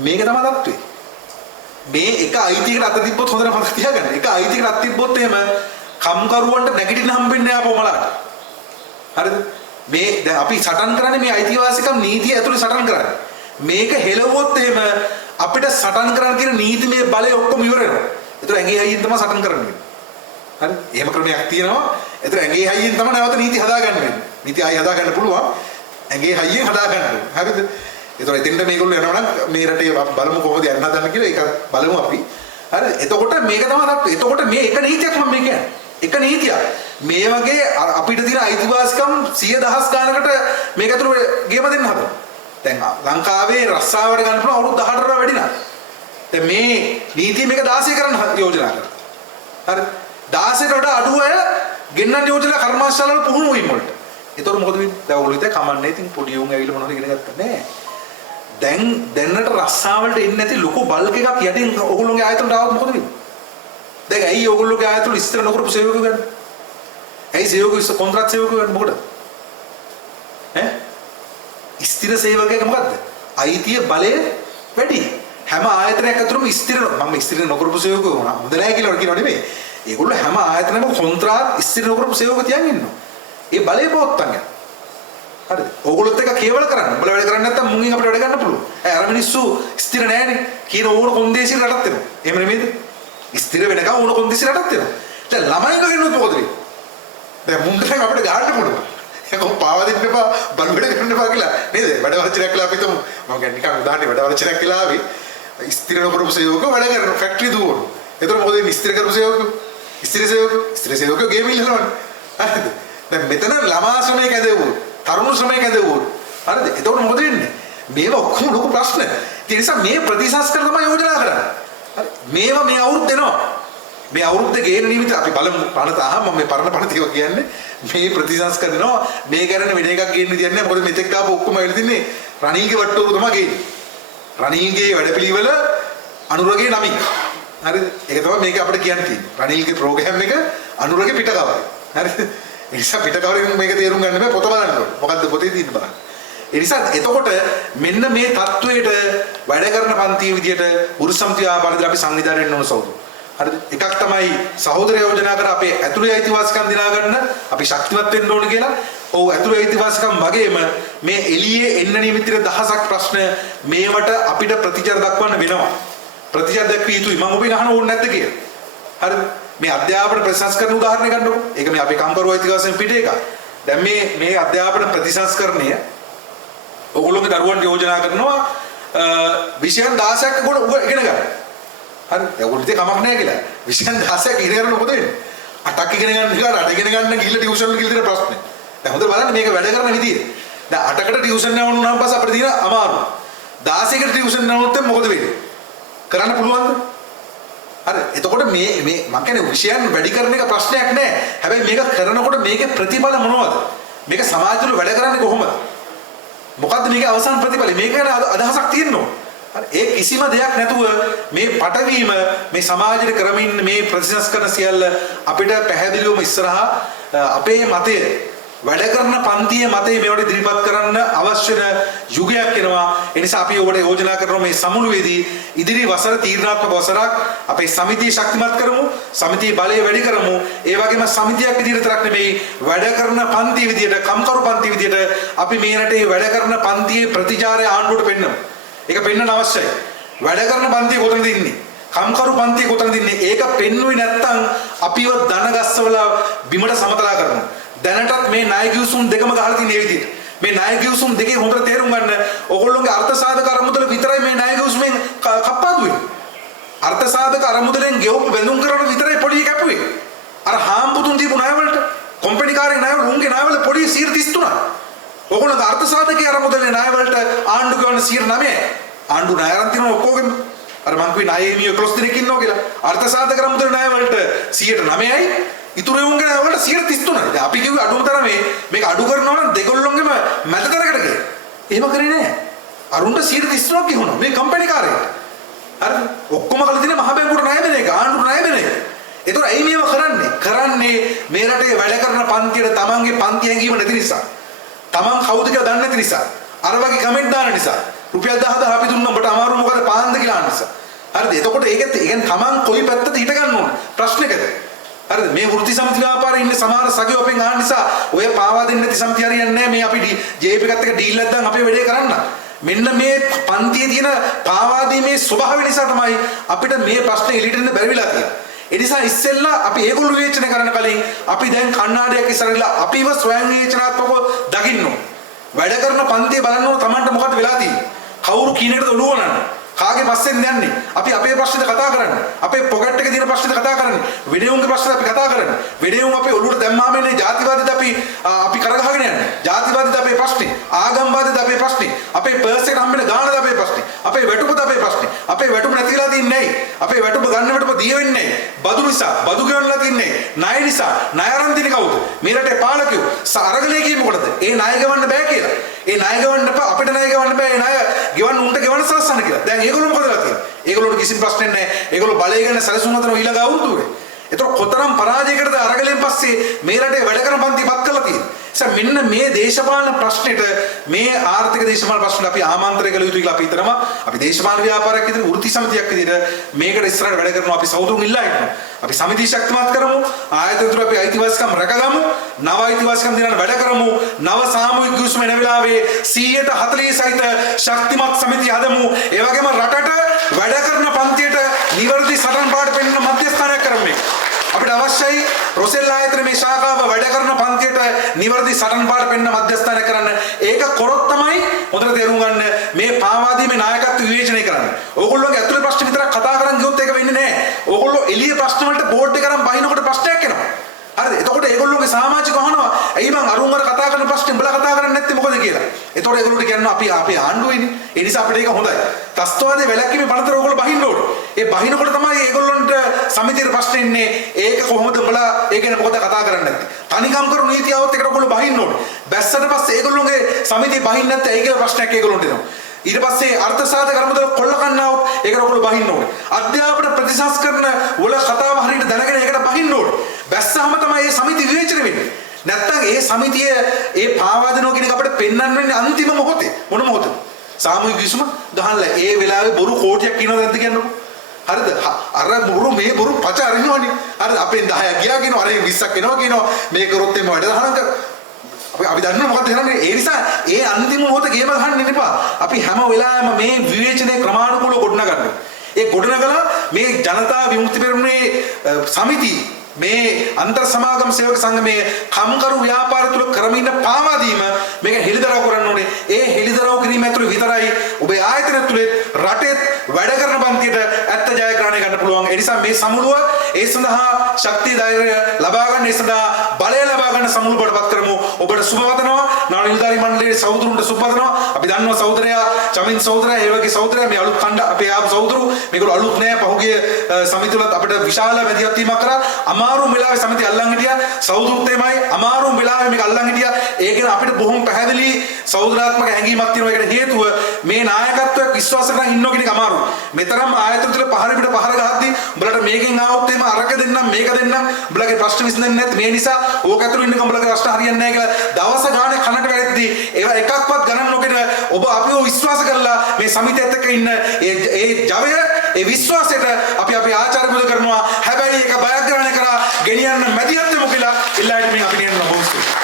මේක තමයි තත්ත්වය. මේ එක අයිතියකට අත තිබ්බොත් හොඳට මතක තියාගන්න. එක අයිතියකට අත තිබ්බොත් එහෙම කම්කරුවන්ට නැගිටින්න හම්බෙන්නේ නැහැ අපෝමලාට. හරිද? මේ දැන් අපි සටන් කරන්නේ මේ අයිතිවාසිකම් නීතිය ඇතුලේ සටන් කරන්නේ. මේක හෙලවුවොත් එහෙම අපිට සටන් කරන්න කියන නීතිමය බලය ඔක්කොම ඉවර වෙනවා. ඒතර ඇඟේ හයියෙන් තමයි සටන් කරන්නේ. හරි? එහෙම ක්‍රමයක් තියෙනවා. ඒතර ඇඟේ හයියෙන් තමයි නැවත නීති හදාගන්න වෙන්නේ. නීති ආයි හදාගන්න පුළුවන්. ඇඟේ හයියෙන් හදාගන්න ඕනේ. හරිද? ඒතර එතෙන්ට මේගොල්ලෝ යනවා නම් මේ රටේ බලමු කොහොමද යන්න හදන්න කියලා ඒක බලමු අපි. හරිද? එතකොට මේක තමයි තත්ත්වය. එතකොට මේ එක නීතියක් මම මේ කියන්නේ. එක නීතියක්. මේ වගේ අපිට තියෙන අයිතිවාසිකම් 100,000 ගානකට මේක ඇතුළේ ගේම දෙන්න හදනවා. දැන් ලංකාවේ රස්සාවට ගන්න පුළුවන් අවුරුදු 18කට වැඩි නා. දැන් මේ නීතිය මේක 16 කරන්න යෝජනා කරනවා. හරි? 16ට වඩා අඩු අය ගෙන්නන්න යෝජනා කර්මාශාලාවල පුහුණු වීම වලට. ඒතකොට මොකද වෙන්නේ? දැන් ඔයගොල්ලෝ හිතේ කමන්නේ ඉතින් පොඩි උන් ඇවිල්ලා මොනවද ඉගෙන ගත්තා නෑ. දැන් දැන්නට රස්සාවලට එන්නේ නැති ලොකු බල්ක් එකක් යටින් ඔයගොල්ලෝගේ ආයතනට ආවොත් මොකද වෙන්නේ? දැන් ඇයි ඔයගොල්ලෝගේ ආයතන ඉස්තර නොකරපු සේවකයෝ ගන්න? ඇයි සේවකයෝ කොන්ත්‍රාත් සේවකයෝ ගන්න මොකටද? ස්ථිර සේවකයෙක් මොකද්ද? අයිතිය බලය වැඩි. හැම ආයතනයක් ඇතුළම ස්ථිර මම ස්ථිර නොකරපු සේවකයෝ හොඳ නැහැ කියලා කියනවා නෙමෙයි. ඒගොල්ලෝ හැම ආයතනෙම කොන්ත්‍රාත් ස්ථිර නොකරපු සේවකයෝ තියන් ඉන්නවා. ඒ බලය පොත්තන් යනවා. හරිද? ඕගොල්ලොත් එක කේවල කරන්න. උඹලා වැඩ කරන්නේ නැත්තම් මුංගෙන් අපිට වැඩ ගන්න පුළුවන්. අර මිනිස්සු ස්ථිර නැහැනේ. කියන ඕන කොන්දේසි රටක් වෙනවා. එහෙම නෙමෙයිද? ස්ථිර වෙනකම් ඕන කොන්දේසි රටක් වෙනවා. දැන් ළමයි ගගෙනුත් මොකද වෙන්නේ? දැන් මුන්ටෙන් අපිට ගහන්න පුළුවන්. ඒක පාව දෙන්න එපා, බල් වැඩ කරන්න එපා කියලා නේද? වැඩ වලචරයක් කියලා අපි හිතමු. මම කියන්නේ නිකන් උදාහරණයක් වැඩ වලචරයක් කියලා ආවේ. ස්ථිර නොකරපු සේවකයෝ වැඩ කරන ෆැක්ටරි දුවන. ඒතර මොකද වෙන්නේ? ස්ථිර කරපු සේවකයෝ ස්ථිර සේවකයෝ ගේම් ඉල්ලනවනේ. හරිද? දැන් මෙතන ළමා ශ්‍රමයක ඇදෙවුවොත්, තරුණ ශ්‍රමයක ඇදෙවුවොත් හරිද? එතකොට මොකද වෙන්නේ? මේව ඔක්කොම ලොකු ප්‍රශ්න. ඒ නිසා මේ ප්‍රතිසංස්කරණ තමයි යෝජනා කරන්නේ. මේවා මේ අවුරුද්ද එනවා. මේ අවුරුද්ද ගේන නිමිති අපි බලමු. පනත මම මේ පරණ පනතිව කියන්නේ මේ ප්‍රතිසංස්කරනවා මේ කරන වෙන එකක් ගේන්න විදියක් නැහැ. මොකද මෙතෙක් ආපු ඔක්කොම වෙලා තින්නේ රණීගේ වට්ටෝරු තමයි ගේන්නේ. රණීගේ වැඩපිළිවෙල අනුරගේ නමින්. හරිද? ඒක තමයි මේක අපිට කියන්න තියෙන්නේ. රණීගේ ප්‍රෝග්‍රෑම් එක අනුරගේ පිටකවරයි. හරිද? ඒ නිසා පිටකවරෙන් මේක තේරුම් ගන්න බෑ පොත බලන්න ඕනේ. මොකද්ද පොතේ තියෙන්නේ බලන්න. ඒ නිසා එතකොට මෙන්න මේ தത്വයට වැඩ කරන පන්තිය විදියට උරුසම්ති ආපාරදී අපි සංවිධානය වෙන්න ඕන සහෝදර. හරිද? එකක් තමයි සහෝදර යෝජනා කර අපේ ඇතුළේ අයිතිවාසිකම් දිනා ගන්න අපි ශක්තිමත් වෙන්න ඕන කියලා. ඔව් ඇතුළේ අයිතිවාසිකම් වගේම මේ එළියේ එන්න නිමිතිර දහසක් ප්‍රශ්න මේවට අපිට ප්‍රතිචාර දක්වන්න වෙනවා. ප්‍රතිචාර දක්විය යුතුයි. මම ඔබෙන් අහන්න ඕනේ නැද්ද කියලා. හරිද? මේ අධ්‍යාපන ප්‍රතිසංස්කරණ උදාහරණයක් ගන්නකො. ඒක මේ අපේ කම්කරුව අයිතිවාසිකම් පිටේ එකක්. දැන් මේ අධ්‍යාපන ප්‍රතිසංස්කරණය ඔයගොල්ලෝගේ දරුවන්ට යෝජනා කරනවා විෂයන් 16ක් ඔයගොල්ලෝ ඉගෙන ගන්න. හරි. ඔයගොල්ලෝ ඉතින් කමක් නැහැ කියලා. විෂයන් 16ක් ඉගෙන ගන්න මොකද වෙන්නේ? 8ක් ඉගෙන ගන්න කියලා 8 ඉගෙන ගන්න ගිහිල්ලා ටියුෂන් වල කියලා තියෙන ප්‍රශ්නේ. දැන් හොඳට බලන්න මේක වැඩ කරන විදිය. දැන් 8කට ටියුෂන් යවන්න උනාම පස්සේ අපිට තියෙන අමාරුව. 16කට ටියුෂන් යවන්නොත් මොකද වෙන්නේ? කරන්න පුළුවන්ද? හරි. එතකොට මේ මම කියන්නේ විෂයන් වැඩි කරන එක ප්‍රශ්නයක් නෑ. හැබැයි මේක කරනකොට මේකේ ප්‍රතිඵල මොනවද? මේක සමාජ තුළ වැඩ කරන්නේ කොහොමද? මොකද්ද මේකේ අවසාන ප්‍රතිඵලය? මේක ගැන අදහසක් තියෙනවා. හරි. ඒ කිසිම දෙයක් නැතුව මේ පටවීම මේ සමාජයේ ක්‍රමින් මේ ප්‍රතිසංස්කරණ සියල්ල අපිට පැහැදිලිවම ඉස්සරහා අපේ මතය වැඩ කරන පන්තියේ මතය මේවට ඉදිරිපත් කරන්න අවශ්‍ය යුගයක් එනවා. ඒ නිසා අපි ඔබට යෝජනා කරනවා මේ සමුළුවේදී ඉදිරි වසර තීරණාත්මක වසරක් අපේ සමිතිය ශක්තිමත් කරමු, සමිතියේ බලය වැඩි කරමු. ඒ වගේම සමිතියක් විදිහට තරක් නෙමෙයි වැඩ කරන පන්ති විදිහට, කම්කරු පන්ති විදිහට අපි මේ රටේ වැඩ කරන පන්තියේ ප්‍රතිචාරය ආණ්ඩුවට පෙන්නමු. ඒක පෙන්වන්න අවශ්‍යයි. වැඩ කරන පන්තිය කොතනද ඉන්නේ? කම්කරු පන්තිය කොතනද ඉන්නේ? ඒක පෙන්වුවේ නැත්නම් අපිව දනගස්සවලා බිමට සමතලා කරනවා. දැනටත් මේ ණය ගිවිසුම් දෙකම ගහලා තියෙන මේ විදිහට. මේ ණය ගිවිසුම් දෙකේ හොඳට තේරුම් ගන්න ඕගොල්ලෝගේ අර්ථ සාධක අරමුදල විතරයි මේ ණය ගිවිසුමෙන් කප්පාදු වෙන්නේ. අර්ථ සාධක අරමුදලෙන් ගෙවපු බැඳුම් කරන විතරයි පොඩි කැපුවේ. අර හාම්පුතුන් දීපු ණය වලට කොම්පැනි කාරේ ණය වල උන්ගේ ණය වල පොඩි 33%. ඕගොල්ලෝගේ අර්ථ සාධකයේ අරමුදලේ ණය වලට ආණ්ඩු ගන්න 9%. ආණ්ඩු ණය අරන් තියෙන ඔක්කොගෙම අර මං කිව්වේ ණය එමිය 11 දෙනෙක් ඉන්නවා කියලා. අර්ථ සාධක අරමුදලේ ණය වලට 9%යි ඉතුරු යුන්ගේ වල 33%යි. දැන් අපි කිව්වේ අඩුම තරමේ මේක අඩු කරනවා නම් දෙගොල්ලොන්ගෙම මැදතරකට ගියා. එහෙම කරේ නෑ. අරුන්ට 33%ක් ගිහුණා. මේ කම්පැනි කාර්යයට. හරිද? ඔක්කොම කළ තියෙන මහ බැංකුවට ණය දෙන එක, ආණ්ඩුවට ණය දෙන එක. ඒතර ඇයි මේව කරන්නේ? කරන්නේ මේ රටේ වැඩ කරන පන්තියට තමන්ගේ පන්ති හැංගීම නැති නිසා. තමන් කවුද කියලා දන්නේ නැති නිසා. අර වගේ කමෙන්ට් දාන නිසා. රුපියල් 10000 අපි දුන්නා ඔබට අමාරු මොකද පාන්ද කියලා අහන නිසා. හරිද? එතකොට ඒකත් කියන්නේ තමන් කොයි පැත්තට හිට ගන්න ඕන ප්‍රශ්නයකද? හරිද? මේ වෘත්ති සමිති ව්‍යාපාරේ ඉන්න සමහර සගයෝ අපෙන් අහන නිසා ඔය පාවා දෙන්නේ නැති සමිති හරියන්නේ නැහැ. මේ අපි ජේප් එකත් එක්ක ඩීල් එකක් දාන් අපේ වැඩේ කරන්න. මෙන්න මේ පන්තියේ තියෙන පාවා දීමේ ස්වභාවය නිසා තමයි අපිට මේ ප්‍රශ්නේ එළියට එන්න බැරි වෙලා තියෙන්නේ. ඒ නිසා ඉස්සෙල්ලා අපි ඒගොල්ලෝ විවේචනය කරන කලින් අපි දැන් කණ්ණාඩියක් ඉස්සරහලා අපිව ස්වයං විවේචනාත්මකව දකින්න ඕන. වැඩ කරන පන්තිය බලන්න ඕන Tamanට මොකද වෙලා තියෙන්නේ. කවුරු කියන එකද ඔළුව නන්නේ. කාගේ පස්සෙන්ද යන්නේ? අපි අපේ ප්‍රශ්නෙද කතා කරන්නේ. අපේ පොකට් එකේ තියෙන ප්‍රශ්නෙද කතා කරන්නේ. වෙඩේවුන්ගේ ප්‍රශ්නෙද අපි කතා කරන්නේ. වෙඩේවුන් අපේ ඔළුවට දැම්මාම එන්නේ ජාතිවාදීද අපි කරගහගෙන යන්නේ. ජාතිවාදීද අපේ ප්‍රශ්නේ. ආගම්වාදීද අපේ ප්‍රශ්නේ. අපේ පර්ස් එකට හම්බෙන ගානද අපේ ප්‍රශ්නේ. අපේ වැටුපද අපේ ප්‍රශ්නේ. අපේ වැටුප නැතිලා තින්නේ නැහැ. අපේ වැටුප ගන්න වැටුප දිය වෙන්නේ නැහැ. බදු නිසා බදු ගෙවන්නලා තින්නේ. ණය නිසා ණය අරන් තින්නේ කවුද? මේ රටේ පාලකයෝ. අරගලේ කියේ මොකටද? ඒ ණය ගෙවන්න බෑ කියලා. ඒ ණය ගෙවන්න එපා. අපිට ණය ගෙවන්න බෑ. ඒ ණය ගෙවන්න උන්ට ගෙවන්න සලස්සන්න කියලා. දැන් ඒගොල්ලෝ මොකද කරලා තියෙන්නේ? ඒගොල්ලෝට කිසිම ප්‍රශ්නයක් නැහැ. ඒගොල්ලෝ බලය ගැන සැලසුම් හදන ඊළඟ අවුරුද්දේ. ඒතකොට කොතරම් පරාජයකටද අරගලෙන් පස්සේ මේ රටේ වැඩ කරන පන්තිපත් කරලා තියෙන්නේ. මෙන්න මේ දේශපාලන ප්‍රශ්නෙට මේ ආර්ථික දේශපාලන ප්‍රශ්නෙට අපි ආමන්ත්‍රණය කළ යුතුයි කියලා අපි හිතනවා. අපි දේශපාලන ව්‍යාපාරයක් විදිහට වෘත්ති සමිතියක් විදිහට මේකට ඉස්සරහට වැඩ කරනවා. අපි සෞතුන් ඉල්ලා ඉන්නවා. අපි සමිතිය ශක්තිමත් කරමු. ආයතන තුල අපි අයිතිවාසිකම් රැකගමු. නව අයිතිවාසිකම් දිනන වැඩ කරමු. නව සාමූහික ගුස්ම එන වෙලාවේ 140 සහිත ශක්තිමත් සමිතිය හදමු. ඒ වගේම රටට වැඩ කරන පන්තියට නිවැරදි සටන් පාඩ පෙන්වන මධ්‍යස්ථානයක් කරමු. අපිට අවශ්‍යයි රොසෙල් ආයතන මේ ශාඛාව වැඩ කරන පන්තියට නිවැරදි සටන් පාඩ පෙන්වන මධ්‍යස්ථානයක් කරන්න. ඒක කරොත් තමයි හොඳට තේරුම් ගන්න මේ පාවාදීමේ නායකත්ව විවේචනය කරන්න. ඕගොල්ලෝගේ ඇතුළේ ප්‍රශ්න විතරක් කතා කරන් ගියොත් ඒක වෙන්නේ නැහැ. ඕගොල්ලෝ එළිය ප්‍රශ්න වලට බෝඩ් එක අරන් බහිනකොට ප්‍රශ්නයක් එනවා. හරිද? එතකොට ඒගොල්ලෝගේ සමාජික අහනවා ඇයි මං අරුන් වල කතා කරන ප්‍රශ්නේ උඹලා කතා කරන්නේ නැත්තේ මොකද කියලා. එතකොට ඒගොල්ලෝට කියනවා අපි ආණ්ඩුවේනේ. ඒ නිසා අපිට ඒක හොඳයි. ත්‍ස්තවාදේ වැලැක්කීමේ පනතර ඕගොල්ලෝ බහින්න ඕනේ. ඒ බහිනකොට තමයි ඒගොල්ලන්ට සමිතියේ ප්‍රශ්නේ ඉන්නේ. ඒක කොහොමද උඹලා ඒක ගැන මොකද කතා කරන්නේ නැත්තේ? තනිකම් කරු නීතිය આવොත් ඒකට ඔයගොල්ලෝ බහින්න ඕනේ. බැස්සට පස්සේ ඒගොල්ලෝගේ සමිතිය බහින්න නැත්නම් ඒක ප්‍රශ්නයක් ඒගොල්ලන්ට එනවා. ඊට පස්සේ අර්ථ සාධක කරමුදල කොල්ල කන්නවොත් ඒකට ඔයගොල්ලෝ බහින්න ඕනේ. අධ්‍යාපන ප්‍රතිසංස්කරණ වල කතාව හරියට දැනගෙන ඒකට බහින්න ඕනේ. බැස්සාම තමයි මේ සමිතිය විවේචනය වෙන්නේ. නැත්තම් ඒ සමිතිය ඒ පාවා දෙනවා කියන එක අපිට පෙන්වන්න වෙන්නේ අන්තිම මොහොතේ. මොන මොහොතේ? සාමූහික විසුම ගහලා ඒ වෙලාවේ බොරු කෝටියක් කියනවද නැද්ද කියන්නකො. හරිද? අර බොරු මේ බොරු පච අරිනවනේ. හරිද? අපෙන් 10ක් ගියා කියනවා. අර 20ක් එනවා කියනවා. මේ කරොත් එimhe වැඩ දහනම් කර. අපි දන්නවා මොකක්ද කරන්නේ? ඒ නිසා ඒ අන්තිම මොහොතේ ගේම ගහන්න එපා. අපි හැම වෙලාවෙම මේ විවේචනයේ ක්‍රමානුකූලව ගොඩනගන්න. ඒ ගොඩනගලා මේ ජනතා විමුක්ති පෙරමුණේ සමිති මේ අන්තර් සමාගම් සේවක සංගමයේ කම්කරු ව්‍යාපාර තුල කරමින් ඉන්න පාවා දීම මේක හෙළිදරව් කරන්න ඕනේ. ඒ හෙළිදරව් කිරීම ඇතුළේ විතරයි ඔබේ ආයතන තුලේ රටේ වැඩ කරන පන්තියට ඇත්ත ජයග්‍රහණය ගන්න පුළුවන්. ඒ නිසා මේ සමුළුව ඒ සඳහා ශක්තිය ධෛර්යය ලබා ගන්න, ඒ සඳහා බලය ලබා ගන්න සමුළු බඩපත් කරමු. ඔබට සුබ වදනවා. නානිල්දාරි මණ්ඩලයේ සහෝදරුන්ට සුබ වදනවා. අපි දන්නවා සහෝදරයා චමින් සහෝදරයා ඒ වගේ සහෝදරයා මේ අලුත් කණ්ඩ අපේ ආපු සහෝදරු මේගොල්ලෝ අලුත් නෑ. පහුගිය සමිතිවලත් අපිට විශාල මැදිහත් වීමක් කරා. අමාරුම වෙලාවේ සමිතිය අල්ලන් හිටියා. සහෝදරුත් එමයයි අමාරුම වෙලාවේ මේක අල්ලන් හිටියා. ඒක ගැන අපිට බොහොම පැහැදිලි සහෝදරාත්මක හැඟීමක් තියෙනවා. ඒකට හේතුව මේ නායකත්වයක් විශ්වාස කරන් ඉන්නෝ කියන එක අමාරුයි. මෙතරම් ආයතන තුල පහර පිට පහර ගහද්දී උඹලට මේකෙන් ආවොත් එහෙම අරක දෙන්නම් මේක දෙන්නම් උඹලගේ ප්‍රශ්න විසඳන්නේ නැත්. මේ නිසා ඕක ඇතුළේ ඉන්න උඹලගේ ප්‍රශ්න හරියන්නේ නැහැ කියලා දවස ගානේ කනට වැරද්දී ඒවා එකක්වත් ගණන් නොගෙන ඔබ අපිව විශ්වාස කරලා මේ සමිතියත් එක්ක ඉන්න ඒ ජවය ඒ විශ්වාසයට අපි ආචාර්ය පුද කරනවා. හැබැයි ඒක බයග්‍රහණය කරා ගෙනියන්න මැදිහත් වෙමු කියලා ඉල්ලාയിട്ട് මේ අපි කියනවා බොහොම